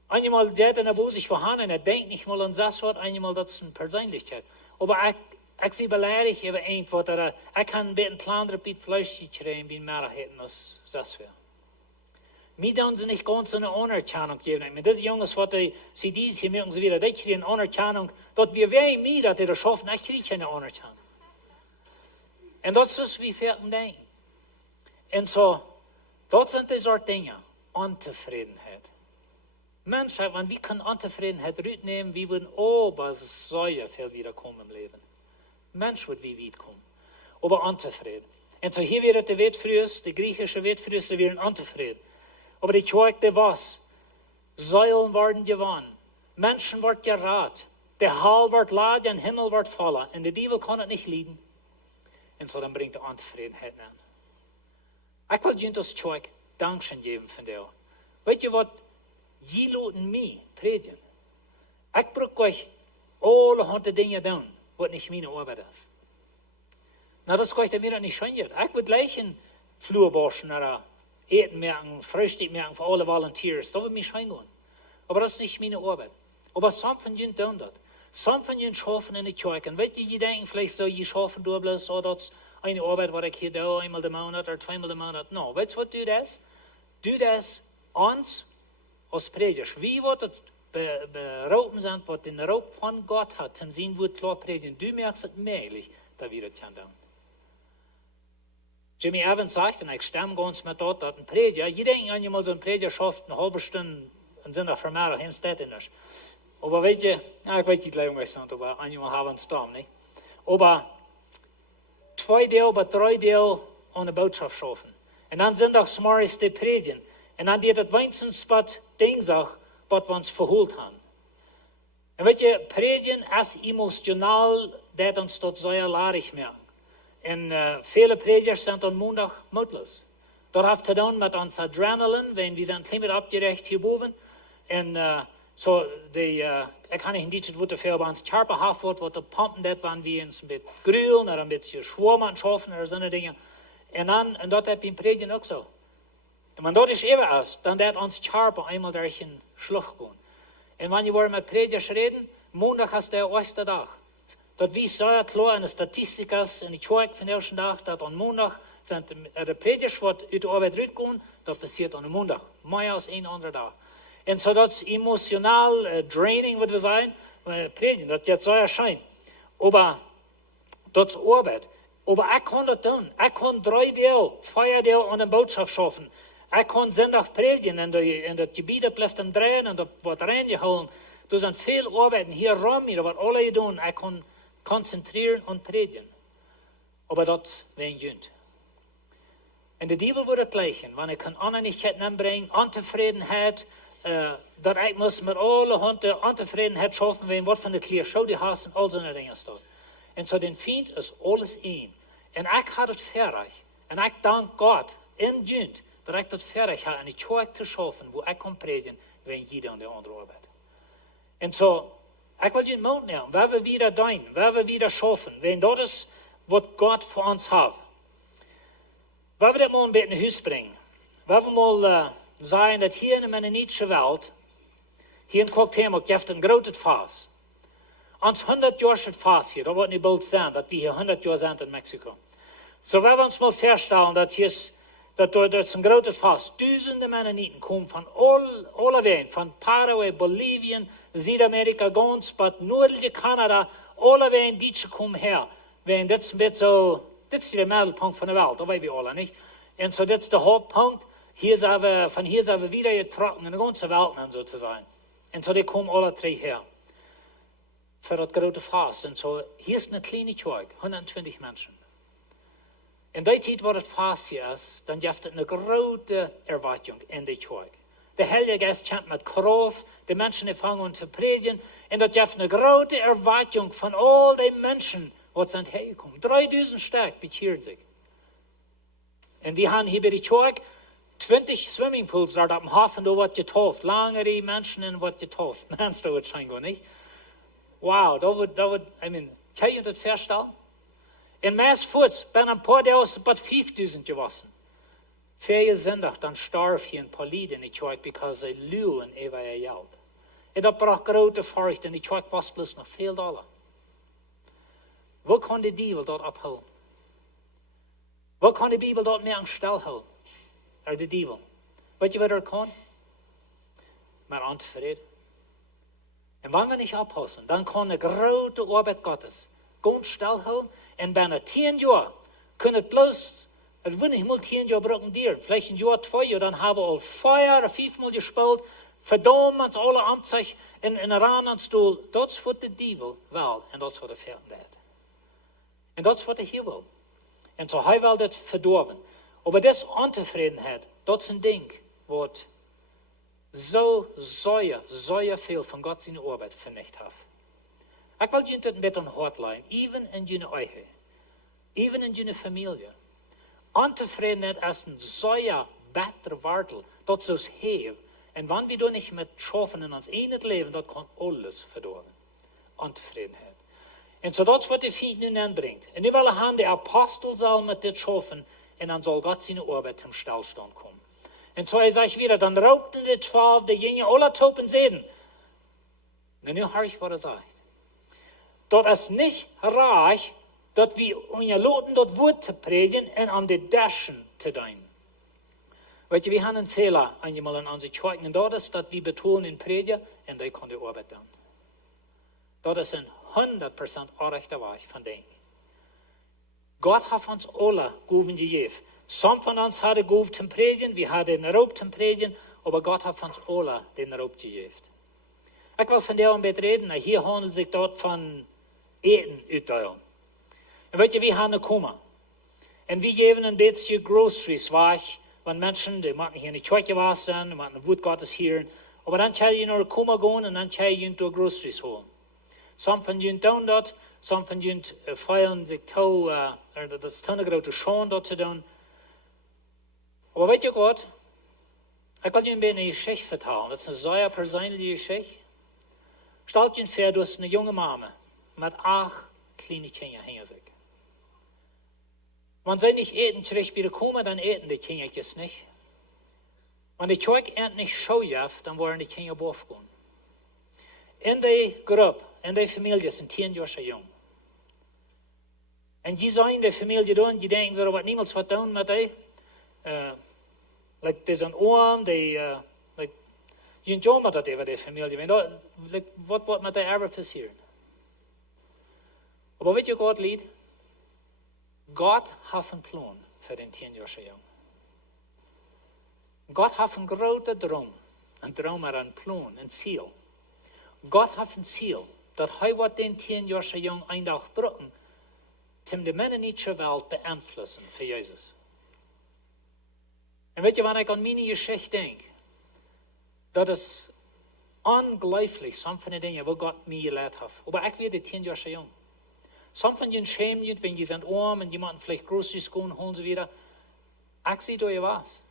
einmal der in der Buch sich vorhanden, er denkt nicht mal an das Wort, einmal das ist eine Persönlichkeit. Aber ich sehe beleidigt über irgendwas, ich kann ein bisschen kleiner Biet Fleisch kriegen, wie mehr hätten als das wäre. Mir tun sie nicht ganz eine Anerkennung geben. Mit diesen Jungs, was die CDs hier merken sie wieder, die kriegen Anerkennung, dort wir wären mir, dass die das schaffen, ich kriege keine Anerkennung. Und das ist, wie wir denken. Und so, das sind die Sorte Dinge, Unzufriedenheit. Menschen, wenn wir können Unzufriedenheit rausnehmen, wir würden aber sehr viel wiederkommen im Leben. Mensch wird wie wiederkommen, aber unzufrieden. Und so hier wird der Wettfrühes, die griechische Wettfrühes, sie werden unzufrieden. Aber die Zeug, der was, Säulen werden gewonnen, Menschen werden gerat, der Hall wird laden, der Himmel wird fallen, und der Teufel kann es nicht leiden. En zo dan brengt de ontevredenheid aan. Ik wil je als kerk dankzij geven van jou. Weet je wat? Je laten mij predigen. Ik bruk euch alle honderd dingen doen, wat niet mijn arbeid is. Nou, dat kan ich mir nicht schön. Ich würde gleich ein Flur waschen oder Eten merken, Frühstück merken für alle Volunteers. Da würde mich schön gehen. Aber das ist nicht meine Arbeit. Aber some von ihnen tun das. Some von ihnen schaffen in die Kirche. Und weißt du, die denken vielleicht so, die schaffen du bloß so, das ist eine Arbeit, was ich hier tue, einmal im Monat oder zweimal im Monat. No, weißt du, was du das? Du das uns als Prediger. Wie wird das berauben sind, was den Raub von Gott hat, dann sehen wir klar predigen. Du merkst es möglich, da wir das tun. Jimmy Evans sagt, und ich stimme ganz mit dort, dass ein Prediger, je denken an jemand so ein Prediger schafft eine halbe Stunde und sind auch vermehrt, hem steht in das. Aber weet je, ja, ich weiß nicht gleich, was ich sage, aber an jemand haben einen Stamm, nicht? Aber 2 Deel, aber 3 Deel an der Botschaft schaffen. Und dann sind auch smartes die Predigen. Und dann die das wenigstens was Ding sagt, was wir uns verholt haben. Und weet je, Predigen ist emotional, das uns dort sehr ladig merken. Und viele Prediger sind am Montag mutlos. Das hat zu tun mit uns Adrenalin, wenn wir sind ein abgerecht hier oben. Und so, ich kann nicht in dieses Wort dafür, aber uns Körperhaft wird, was pumpen, das, wenn wir uns mit Grülen oder mit Schwarmen schaffen oder so eine Dinge. Und das hat beim Predigen auch so. Und wenn das eben ist, dann wird uns Körper einmal durch den Schluch gehen. Und wenn wir mit Predigers reden, Montag ist der erste Tag. Dat wie sehr klar in de Statistik is, in de kerk van de dag, dat aan maandag zijn de predikers wat uit de arbeid uitgaan, dat passiert aan de maandag. Meer als een andere dag. En zo dat is emotionaal draining, wat we zeggen, predigen, dat jetzt so erscheint. Aber dat is arbeid. Aber ik kan dat doen. Ik kan 3 Deel, 4 Deel aan de boodschap schaffen. Ik kan zondag predigen en dat gebied blijft hem draaien en dat wordt reingehouden. Er zijn veel arbeiden hier rond mir, wat alle doen. Ik kan konzentrieren und predigen. Aber das wäre Jünd. Und der Diebel würde gleichen, wenn ich Uneinigkeit anbringen, Unzufriedenheit, dass ich muss mit allen Hunden Unzufriedenheit schaffen, wenn was von der Klier schau die hast und all so eine Dinge steht. Und so den Feind ist alles ein. Und ich habe das fertig. Und ich danke Gott in Jünd, dass ich das fertig habe, eine Kirche zu schaffen, wo ich kann predigen, wenn jeder an der andere arbeitet. Und so, ich will den Mund nehmen, wer wir wieder dein, wer wir wieder schaffen, wenn das ist, was Gott für uns hat. Wer wir das mal ein bisschen in den Haus bringen, wer wir mal sagen, dass hier in meiner niedlichen Welt, hier in Cocktail, gibt ein großes Fass. Uns 100 Jahre Fass hier, da wird nicht bald sein, dass wir hier 100 Jahre sind in Mexiko. So, wenn wir uns mal feststellen, dass hier ist, dat is een groot vast. Duizenden Mennonieten komen van alle wegen, van Paraguay, Bolivien, Zuid-Amerika, ganz, but noordelijke Canada, alle wegen die komen her. Wegen, dit is een beetje zo, dit is de middelpunt van de wereld, dat weten we alle, niet? En zo, dit is de hoofdpunt. Van hier zijn we wieder getrokken in de ganze wereld, om zo te zijn. En zo, die komen alle 3 her. Voor dat grote vast. En zo, hier is een kleine kerk, 120 mensen. In die tijd waar het vast hier is, dan heeft het een grote erwartung in de kerk. De Heilige Geest komt met kracht, de mensen vangen te predigen, en dat heeft een grote erwartung van al die mensen wat zijn hergekomen. 3000 sterk bekeert zich. En we hebben hier bij de kerk 20 swimmingpools daar op dem Hafen, daar wordt getauft. Langere mensen en wordt getauft. Mensen, dat wordt schijnbaar niet. Wow, dat wordt, kan je dat voorstellen? In meest voets ben een paar dagen bij 5000 gewassen. 4 zondag dan starf je een paar lieden in de kerk, because ze luwen over je geld. En dat bracht grote furcht en de kerk was plus nog veel dollar. Hoe kan de duivel dat ophouden? Hoe kan de Bijbel dat meer aan stel houden? De duivel. Weet je wat er kan? Maar ontevreden. En wanneer we niet oppassen, dan kan de grote arbeid Gottes gewoon stilhouden. En bijna 10 jaar kan het bloos, het wil niet maar 10 jaar broken dier. Vielleicht een jaar, 2 jaar, dan hebben we al 4 of 5 maal gespeeld. Verdomme ons alle aan zich in een ranenstoel. Dat is wat de duivel wil. En dat is wat de vijand deed. En dat is wat hij hier wil. En zo hij wil dat verdorven. Maar deze ontevredenheid, dat is een ding wat zo zeer veel van God zijn arbeid vernicht heeft. Ik wil je een beetje een hart leggen, even in je eigen. even in deine Familie. Ontevredenheid is een zeer beter waartel. Dat is heel. En wanneer we doen niet met schaffen in ons eigen leven, dat kan alles verdoren. Ontevredenheid. En zo dat is wat de Fied nu aanbrengt. En nu willen gaan de apostel zal met dit schaffen en dan zal God zijn arbeid im Stillstand komen. En zo hij zegt wieder, dan raukten de 12, de gingen alle topen zeden. En nu hoor ik wat zegt. Dat is niet reich, dat we ongeloten dat woord te predigen en aan de dashen te doen. Weet je, we hebben een Fehler einmal in onze kerken en dat is dat we betonen in predigen en die kan de arbeid doen. Dat is een 100% oprechte weg van denken. God heeft ons alle gegeven gegeven. Some van ons hadden gehoord te predigen, we hadden een roep te predigen, maar God heeft ons alle den roep gegeven. Ik wil van jou een beetje reden, hier handelt zich dat van eten uitdelen. En weet je, we gaan er komen. En we geven een beetje groceries weg, want mensen, die moeten hier in de kerk wassen, die moeten het woord Gottes hier. Maar dan kan je naar komen gaan en dan kan je door groceries holen. Some van jullie doen dat, some van jullie feilen zich toe, dat is een grote schoon dat te doen. Maar weet je wat? Ik wil je een beetje een geschichte vertellen. Dat is een zeer persoonlijke geschichte. Stel je voor, du hast een jonge mama met 8 kleine kinderen heen zich. Wenn sie nicht eten terug binnenkomen, dann eten die kindertjes nicht. Wenn die kerk eet nicht schaujaft, dann wollen die Kinder boven. In die groep, in die familie zijn 10 jaar jong. En die zijn de familie doen, die denken zo wat niemand wat doen met die. Like, die zijn oom, die, like, je joh met dat even de familie. Wat wordt met die erbe passeren? Maar weet je wat, lied? God heeft een plan voor den 10 jaar jong. God heeft een grote droom. Een droom maar een plan, een ziel. God heeft een ziel dat hij wordt den 10 jaar jong een dag brengen, om de Mennonitische wereld beïnvloeden voor Jezus. En weet je, wanneer ik aan mijn geschichte denk, dat is ongelooflijk, soms van de dingen wat God mij geleerd heeft. Maar ik weer de 10 jaar jong. Some van jullie schämen je, wenn je zijn arm en je moet vielleicht groceries gaan, holen ze wieder. Ik zie door je was.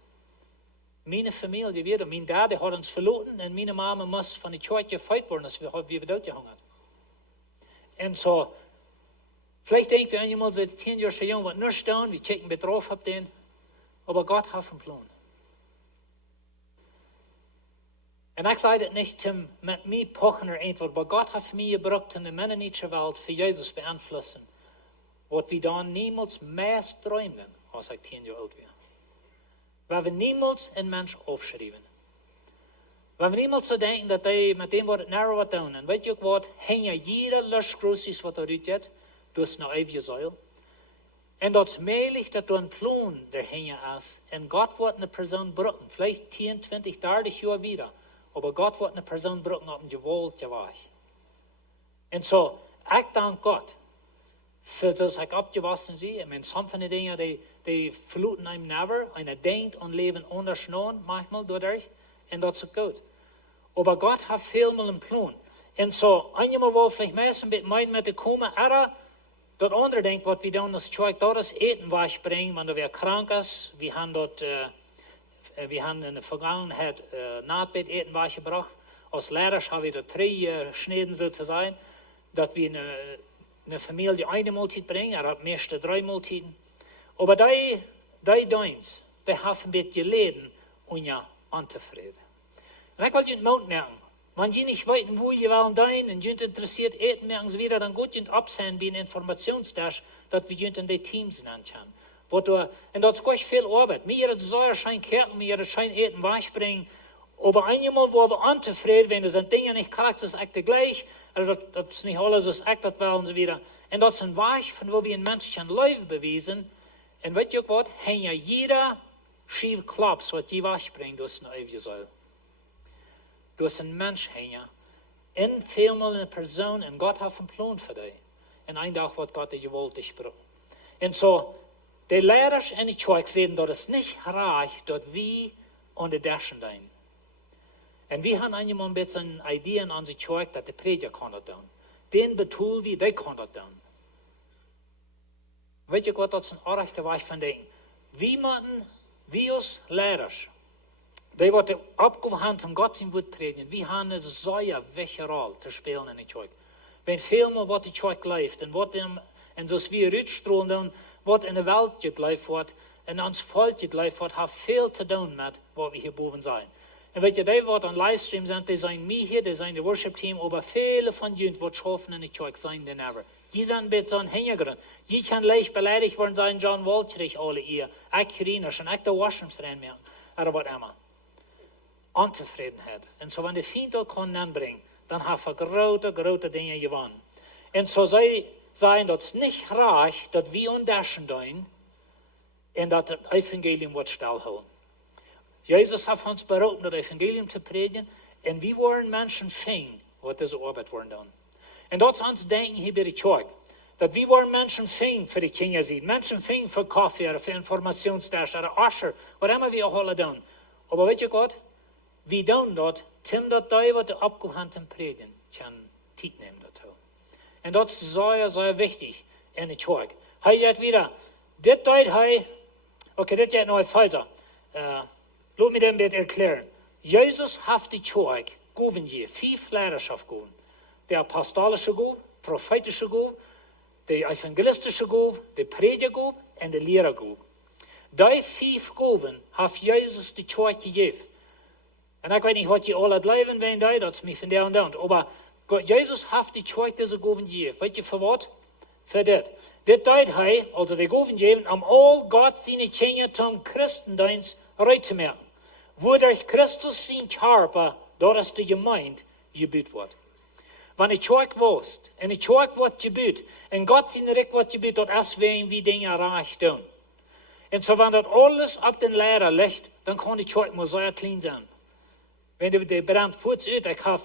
Mijn familie weer, mijn dad had ons verloren en mijn mama moest van de kerk gefeit worden, als we weer uitgehangen. En zo, vielleicht denken we eenmaal, seit 10 jaar jong, wat niks doen, we checken betrof op den, maar God heeft een plan. En ik zei dat niet om met mij pochen er eentwoord, maar God heeft mij gebracht in de Mennonitische wereld voor Jezus beïnvloeden. Wat we dan niemals meer träumen, als ik 10 jaar oud ben. Waar we niemals een mens aufschrijven. Waar we niemals zo denken dat hij met dem wordt het naar wat doen. En weet je ook wat? Hang je jeder lus groesis wat eruit gaat, dus naar eeuwige zuil. En dat is mogelijk dat er een plan erheen is. En God wordt een persoon brengen, vielleicht 10, 20, 30 jaar wieder. Maar God wordt een persoon brengen op een gewolde weg. En zo, ik dank God voor dat ik opgewassen zie. En mijn soms van de dingen, die verluten hem never. En hij denkt aan leven ondersnoen, manchmal doordat. En dat is ook goed. Maar God heeft veel een plan. En zo, eenmaal wil vielleicht meest een beetje meiden met de komen, dat andere denkt wat we doen als kerk, dat is eten wegbrengen, wanneer we krank is. We hebben dat... we hebben in de vergangenheid na het eten weggebracht. Als leiders hebben we er 3 sneden zo te zijn. Dat we een familie een maaltijd brengen. Er meestal 3 maaltijden. Maar die dienst, die hebben een beetje geleden om je aan te vreden. En ik wil je het moed merken. Wanneer je niet weet hoe je wil doen en je interessiert eten, merken ze weer, dan goed je het opzien bij een informationsdash, dat we je in die teams aangaan. En dat is kost veel arbeid. Meer het zou zijn kerken, meer het zijn eten wegbrengen. Maar eenmaal worden we ontevreden, wenn er zijn dingen niet krijgt, als ik tegelijk. Dat is niet alles als ik, dat willen ze weer. En dat is een weg van waar we een mens kan leven bewijzen. En weet je ook wat? Hang je jeder schief klaps wat je wegbrengt, dus een eeuwige zuil. Dus een mens hangen. En veelmaal een persoon, en God heeft een plan voor die. En een dag wordt God de gewollt dich brengen. En zo, de leiders in de kerk zeggen dat het niet graag dat we aan de dashen doen. En we hebben eenmaal een beetje een idee in onze kerk dat de prediker kan dat doen. Den bedoel we, die kan dat doen. Weet je wat, dat is een echte weg van denken. Wie als leiders, die worden opgehaald om God zijn woord predigen. Wie hebben een zeer wichtige rol te spelen in de kerk. Wenn veel meer wat de kerk leeft en wat en zoals we uitstralen dan, wat in de wereld geleefd wordt en ons volk geleefd wordt, heeft veel te doen met wat we hierboven zijn. En weet je, die wat aan livestream zijn, die zijn mij hier, die zijn de worship team, maar vele van jullie wat schaffen in de kerk zijn dan ever. Die zijn een beetje aan hintergrond. Die kan leicht beleidigt worden zijn, John Waltrich alle hier, ik Geriners en ik de washrooms erin merken, oder wat immer. Ontevredenheid. En zo, wenn de vriend ook kon aanbrengen, dan heeft grote, grote dingen gewonnen. En zo zijn dat het niet graag dat we onderschen doen en dat het evangelium wordt stilhouden. Jezus heeft ons beroepen dat evangelium te predigen en we worden mensen ving wat deze arbeid worden doen. En dat is ons denken hier bij de kerk. Dat we worden mensen ving voor de kinderen zien, mensen ving voor koffie, of voor informationsdash, of asher, wat immer we ook alle doen. Maar weet je wat? We doen dat, Tim dat die wat de opgehaald en predigen, kan tijd nemen daartoe. En dat is zeer, zeer wichtig in de kerk. Hij zegt weer, dit deed hij, oké, dit gaat nog verder. Laat me dat een beetje erklären. Jezus heeft de kerk gegeven, 5 leiderschaft gegeven. De apostolische goef, profetische goef, de evangelistische goef, de prediker en de leraar goef. Die 5 goeven heeft Jezus de kerk gegeven. En ik weet niet wat je al het leven bent, dat is mij van daar en dan. Maar Jezus heeft de kerk deze goeven gegeven. Weet je voor wat? Voor dit. Dit deed hij, also de goeven gegeven, om al God zijn kinderen zum Christendienst uit te merken. Wo durch Christus zijn Körper, dat is de gemeinde, gebouwd wordt. Wanneer de kerk woest, en de kerk wordt gebouwd, en God zijn Rijk wordt gebouwd, dat is wie dingen recht doen. En zo, wanneer dat alles op den Lehrer ligt, dan kan de kerk maar zeer klein zijn. Wenn de brand voets uit, ik heb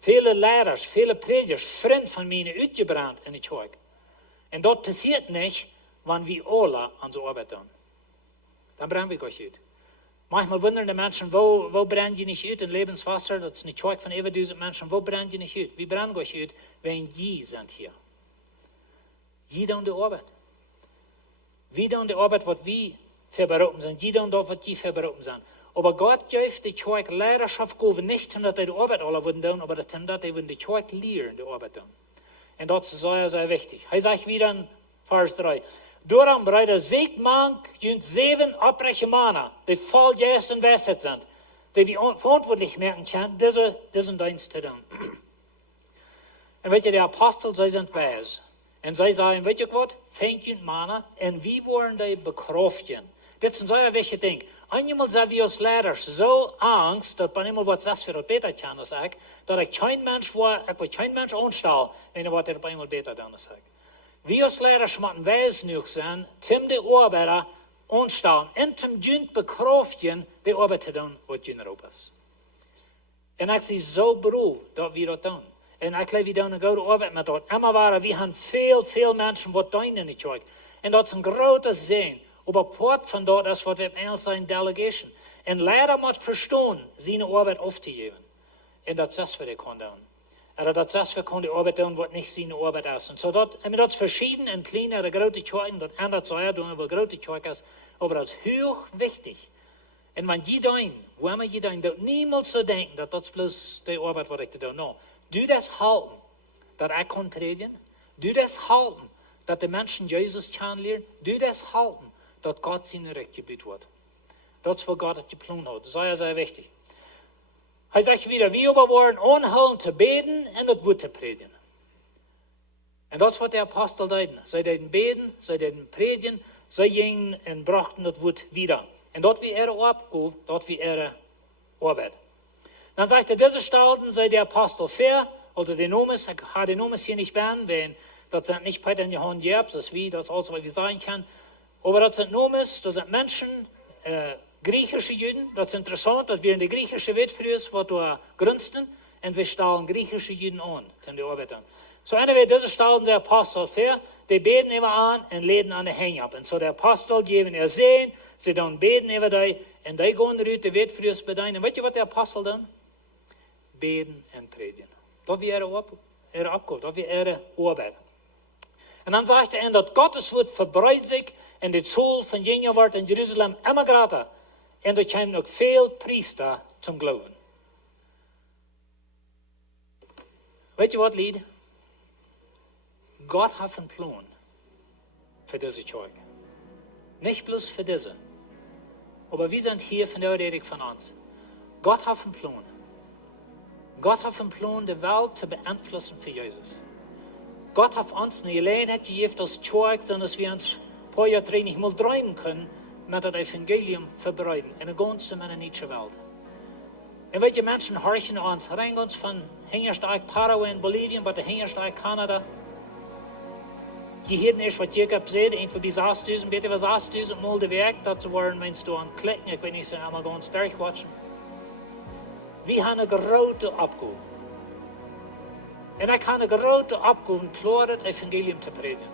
vele leiders, vele predikers, vrienden van mij uitgebrand in de kerk. En dat passiert niet, wanneer we alle onze arbeid doen. Dan branden we Gott uit. Manchmal wundern de mensen, wo brand je niet uit in Lebenswasser? Dat is een kerk van 1000 mensen. Wo brand je niet uit? Wie branden Gott uit? Wenn je zijn hier. Je doen de arbeid. Wie doen de arbeid wat we verberoepen zijn. Je doen dat wat je verberoepen zijn. Aber Gott geeft de kerk leiderschaft gegeven, niet omdat hij de arbeid alle willen doen, maar omdat hij de kerk leren de arbeid doen. En dat is zeer, zeer wichtig. Hij zegt wieder in vers 3. Daarom, broeder, ziet man, junt 7 oprechte mannen, die vol juist en wijsheid zijn, die we verantwoordelijk merken kunnen, deze dienst te doen. En weet je, de apostelen, zij zijn wijs. En zij zeggen, weet je wat, 15 mannen, en wie worden die bekroofden? Dit is een zeer wichtig ding. Einmal zijn we als leiders zo angst, dat manchmal wat zelfs voor het beter kan als ik, dat ik geen mens aanstel, en dan wordt het eenmaal beter dan als ik. We als leiders moeten wijs genoeg zijn, om de arbeider aanstellen, en om junt bekroofden de arbeid te doen wat je erop is. En ik zie zo beroerd dat we dat doen. En ik geloof we doen een goede arbeid met dat. Immer waren we hebben veel mensen wat doen in de kerk. En dat is een grote zin. Aber part van dat is wat we in Engels zijn delegation. En leider moet verstaan zijn arbeid af te geven. En dat is wat ik kan doen. En dat is wat kan de arbeid doen wat niet zijn arbeid is. En zo dat is verschieden en klein en de grote kerk. Dat en dat zou je doen, wat grote kerk is. Maar dat is heel wichtig. En wanneer je doet, wanneer je doet, dat niemand zou denken dat dat is plus de arbeid wat ik te doen. No. Doe dat houden, dat ik kan predigen. Doe dat houden, dat de mensen Jezus kan leren. Doe dat houden, dat God zijn recht gebied wordt. Dat is wat God het gepland heeft. Dat is zeer wichtig. Hij zegt weer, wie aber worden aangehouden te beden en het woord te predigen. En dat is wat de apostel deden. Zij deden beden, zij deden predigen, zij gingen en brachten het woord wieder. En dat we er opgave, dat we er arbeid. Dan zegt hij, deze stelden zij de apostel ver, also de noemes, ik ga de noemes hier niet bij, want dat zijn niet Peter en Johann Jerbs, dat is wie, dat is alles wat we zeggen kunnen. Aber dat zijn noemes, dat zijn mensen, Griechische Juden, dat is interessant, dat we in de Griechische wet vroeger wat door grunsten, en ze stellen Griechische Juden aan, ten de arbeid aan. Zo anyway, deze stelden de apostel ver, die beden even aan en leden aan de hang op. En zo de apostel geven er zin, ze dan beden even die, en die gaan eruit de wet vroeger bedien. En weet je wat de apostel dan? Beden en predigen. Dat we er opkomen, dat we er arbeiden. Und dann sagt er, dass Gottes Wort verbreitet sich und die Zahl von Jüngern wird in Jerusalem immer größer. Und da kommen noch viele Priester zum Glauben. Weet je wat, Lied? Gott hat einen Plan für diese Kirche. Nicht bloß für diese. Aber wir sind hier von der Rede von uns. Gott hat einen Plan. Gott hat einen Plan, die Welt zu beeinflussen für Jesus. Gott hat uns eine Gelegenheit gegeben, als Kirche, dass wir uns ein paar Jahre drin nicht mal träumen können, mit dem Evangelium verbreiten in der ganzen menonitische Welt. Und welche Menschen horchen uns, rein uns von Hungerstreik Paraguay in Bolivien, bei der Hungerstreik Kanada. Je hört nicht, was Jacob sagt, entweder bis 6.000, bitte was 6.000 Mal der Werk, dazu wollen meinst du anklicken, ich will nicht so einmal ganz durchwatschen. Wir haben eine große Abgabe. Und ich habe eine große Abgabe, ein klares Evangelium zu predigen.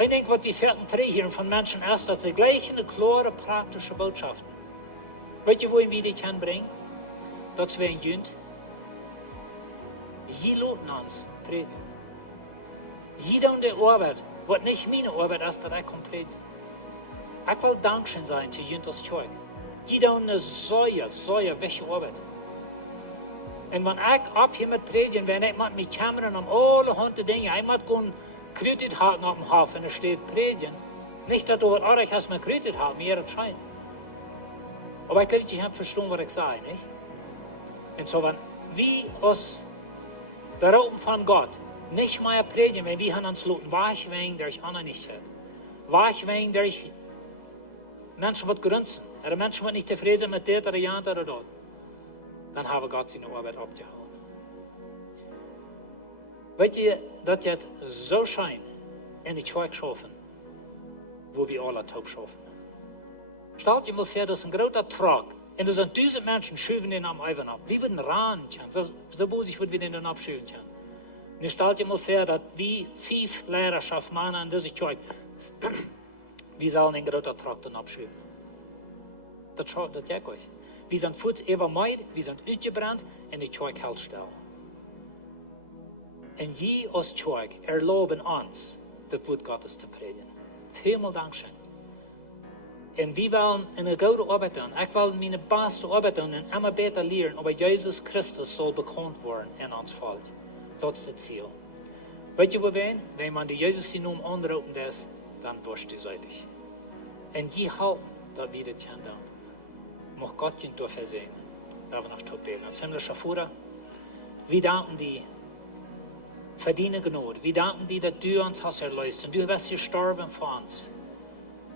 Ich denke, was wir vierten hier von Menschen ist, dass sie gleich eine klare, praktische Botschaften. Weißt du, wohin wir die können bringen? Das wäre ein Jünd. Je loten uns predigen. Jeder und der Arbeit, was nicht meine Arbeit ist, dass ich predigen. Ich will Dankeschön sein zu Jünd als Kirche. Jeder und eine sehr wichtige Arbeit. Und wenn ich ab hier mit predigen, wenn ich mit Kameran um alle Hunde Dinge, ich muss gehen Kredit haben auf dem Hafen, und steht predigen. Nicht, dass du was anderes hast mit Kredit haben, mir das scheint. Aber ich glaube, ich habe verstanden, was ich sage, nicht? Und so, wenn wir uns berauben von Gott, nicht mehr predigen, wenn wir uns loten, weich wegen, der ich anderen nicht hat. Weich wegen, der ich Menschen wird grunzen, oder Menschen wird nicht zufrieden sein mit der oder ja oder dort. Dann haben wir Gott seine Arbeit abgehauen. Weet je, dat het zo scheint in die Kirche schaffen, wo wir alle taub schaffen. Stellt je mal vor, das ist ein großer Truck, und da sind 1000 Menschen, schieben den am Eifen ab. Wie würden ran können? So bosig würden wir den dann abschieben können. Und ihr stellt je mal vor, dass wir 5 Lehrerschaft machen in dieser Kirche, wir sollen den großen Truck dann abschieben. Das sagt euch. Wir sind kurz übermeid, wir sind uitgebrannt und die Kirche hält still. Und je als Kirche erlauben uns, das Wort Gottes zu predigen. Vielmal Dankeschön. Und wir wollen eine gute Arbeit tun. Ich will meine beste Arbeit tun und immer besser lernen, aber Jesus Christus soll bekannt werden in uns Volk. Das ist das Ziel. Weet je wohin? Wenn man die Jesus in Namen anrufen lässt, dann wirst du seitig. Und je halten, dass wir das tun. Mag Gott ihn dafür sehen. Da wir noch tot beten. Als himmlischer Vater, wir danken dir für deine Gnade. Wir danken dir, dass du uns hast erlöst und du bist gestorben für uns.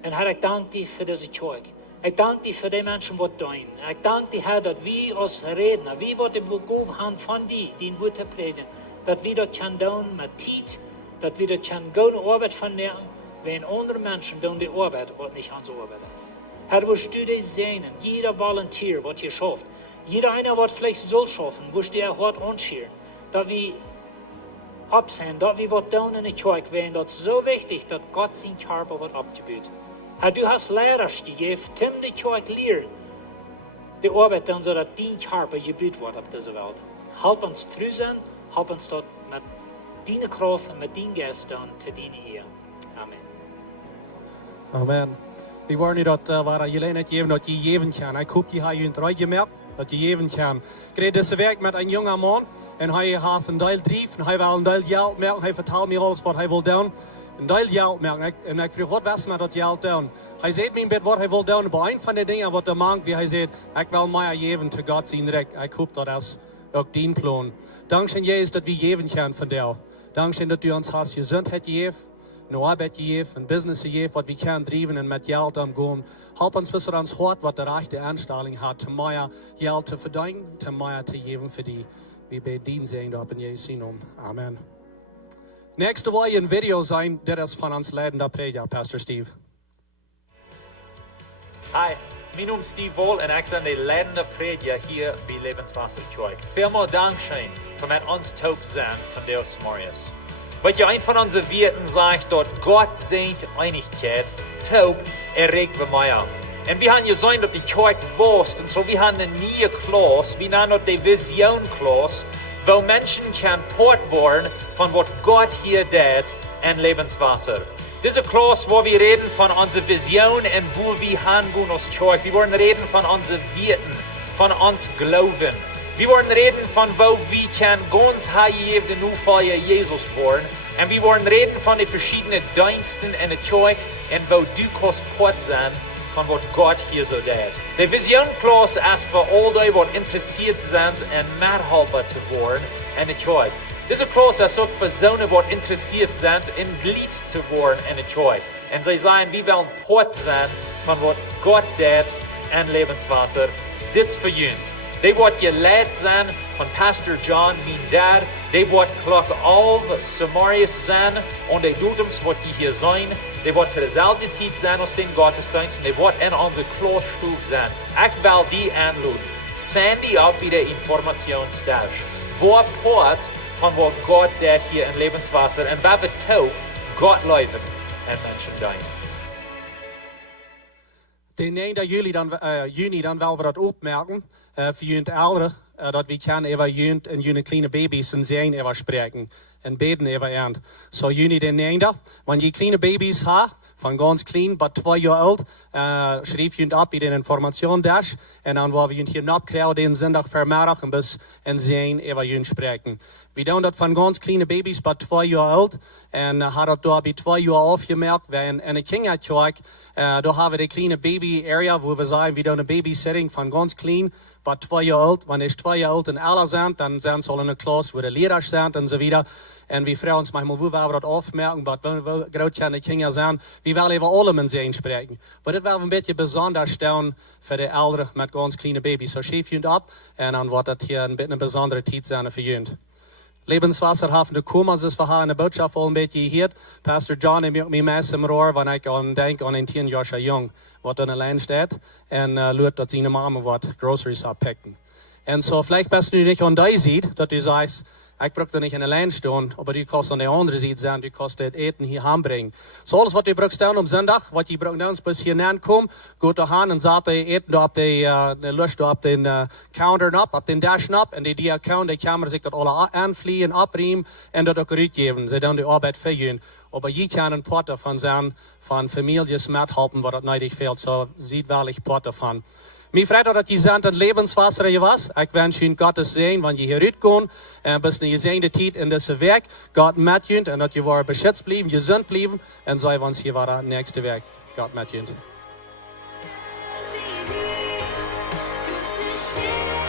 Und Herr, ich danke dir für diese Kirche. Ich danke dir für die Menschen, die deinen. Ich danke dir, Herr, dass wir als Redner, wir, die begabt haben von dir, die Wort zu predigen, dass wir das tun mit Zeit, dass wir das tun gute Arbeit vernehmen, wenn andere Menschen tun die Arbeit, was nicht unsere Arbeit ist. Herr, wirst du dich sehen, jeder Volunteer, was hier schafft, jeder einer, was vielleicht soll schaffen, wirst du dir hart anschieren, dass wir absehen, dass wir was tun in der Kirche werden, das ist so wichtig, dass Gott sein Körper wird abgebaut. Herr, du hast Lehrer gegeben, die Kirche lehren, die Arbeit tun, sodass dein Körper gebaut wird auf dieser Welt. Help uns treu sein, help uns dort mit deiner Kraft und mit deinem Geist tun, zu deiner Ehe. Amen. Amen. Vi var nu dat vara gelegenhet geven dat je geven kan. Ik hoop je har ju inte gemerkt dat je geven kan. Greet deze werk met een jonge man en hij heeft een deel drief en hij wil een deel geld merken. Hij vertelt me alles wat hij wil doen. Een deel geld merken. En ik vroeg wat was met dat geld doen. Hij zegt me een beetje wat hij wil doen. Maar een van de dingen wat hij maakt, wie hij zegt, ik wil mij geven te God zijn rijk. Ik hoop dat is ook dien plan. Dankzij Jezus dat we geven kan van jou. Dankzij dat u ons hast gezondheid geeft. Een arbeid geeft, een business geeft, wat we kunnen drijven en met geld omgaan. Help ons bis ons hart wat de rechte aanstelling had, te meer geld te verdienen, te meer te geven voor die. We bij dien zijn op in Jezus naam. Amen. Nächste wil je een video zijn, dat is van ons leidende prediger, Pastor Steve. Hi, mijn naam is Steve Wall en ik ben de leidende prediger hier bij Lebenswasser Kirche. Vielmal Dankeschön voor met ons taub zijn van Deus Morius. Wat je een van onze Werten sagt, dat Gott seint Einigkeit, taub erregt wir mehr. Und wir haben gesehen, dass die Kirche wächst, und so wir haben eine neue Klasse, wir nennen das die Vision Klasse, wo Menschen kann port worden von was Gott hier tät in Lebenswasser. Diese Klaus, wo wir reden von unserer Vision und wo wir hingehen als Kirche. Wir wollen reden von unseren Werten, von uns Glauben. Wir wollen reden von wo wir kann ganz heilig den Ufeuer Jesus worden. Und wir wollen reden von den verschiedenen Diensten in der Kirche und wo du kannst port sein von was Gott hier so tät. Die Vision Klaus ist für all die, die interessiert sind, ein Mithelfer zu werden in der Kirche. Diese Klaus ist auch für Söhne, die interessiert sind, ein Glied zu werden in der Kirche. Und sie sagen, wir wollen port sein von was Gott tät in Lebenswasser. Dit für uns. Die wird geleitet sein von Pastor John, mein Dad. Die wird Klock 11 Samarias sein und die Dudums wird hier sein. Die wird zur selben Zeit sein aus den Gottesdiensten. Die wird in unserer Klosterstube sein. Ich will die anladen. Send die ab bei der Informationsstage. Wo port von wo Gott tät hier in Lebenswasser und bei wir taub Gott leben und Menschen dienen. Den 9. Juni dan wel we dat opmerken voor jullie ouderen, dat we kunnen over jullie en jullie kleine baby's en zijn over spreken en beden over eind. Zo juni den 9. Wanneer je kleine baby's hebt, van ganz klein bis 2 jaar oud, schrijf je ab in den Informationdash en dan waar we jullie hier opkrijgen den zondag vermiddag en bis en zijn over jullie spreken. We doen dat van ganz kleine baby's bis 2 jaar oud en had dat daar bij 2 jaar afgemerkt. Wij in de kinderkerk, daar hebben we de kleine baby area, waar we zeggen, we doen een babysitting van ganz klein bis 2 jaar oud. Wanneer ze 2 jaar oud en ouder zijn, dan zijn ze al in een klas waar de leiders zijn en zo verder. En we vragen ons manchmal, hoe willen we dat afmerken, maar we grote kinderen zijn, we willen even alle mensen spreken. Maar dit wil een beetje bijzonder staan voor de ouderen met ganz kleine baby's. Zo schrijf je het op en dan wordt het hier een beetje een bijzondere tijd zijn voor jullie. Lebenswasser haben de kommen, dus we hebben de boodschap al een beetje gehoord. Pastor John heeft mij meest im Rohr, wanneer ik aan denk aan een 10-jarige jong, wat in de lijn staat en lukt dat zijn mama wat groceries abpacken. En zo, vielleicht bist du nicht an die Seite, dass du sagst, ich brauche da nicht in der Lijn stehen, aber du kannst an der anderen Seite sein, du kannst das Eten hier herbringen. So alles, was du brauchst dann am Sonntag, was du brauchst dann bis hier kommen, geht da hin und sagt, Eten da auf die Lust da auf den Counter ab, auf den Dash ab, und die Account, die Kamera sich das alle anfliehen, abriemen und das auch zurückgeben. Sie dann die Arbeit verjühen. Aber je kann ein Part davon sein, von Familien mithelfen, was das nötig fehlt. So sieht wirklich Part davon. Mir freut dat je zijn het Lebenswasser je was. Ik wens jullie Gottes zegen, wanneer je hieruit komt. En bis je gezegende tijd in deze werk. God met jullie en dat je waar beschützt blijven, gezond blijven. En zij ons hier waar het nächste werk. God met jullie. Sie liebst, du sie still.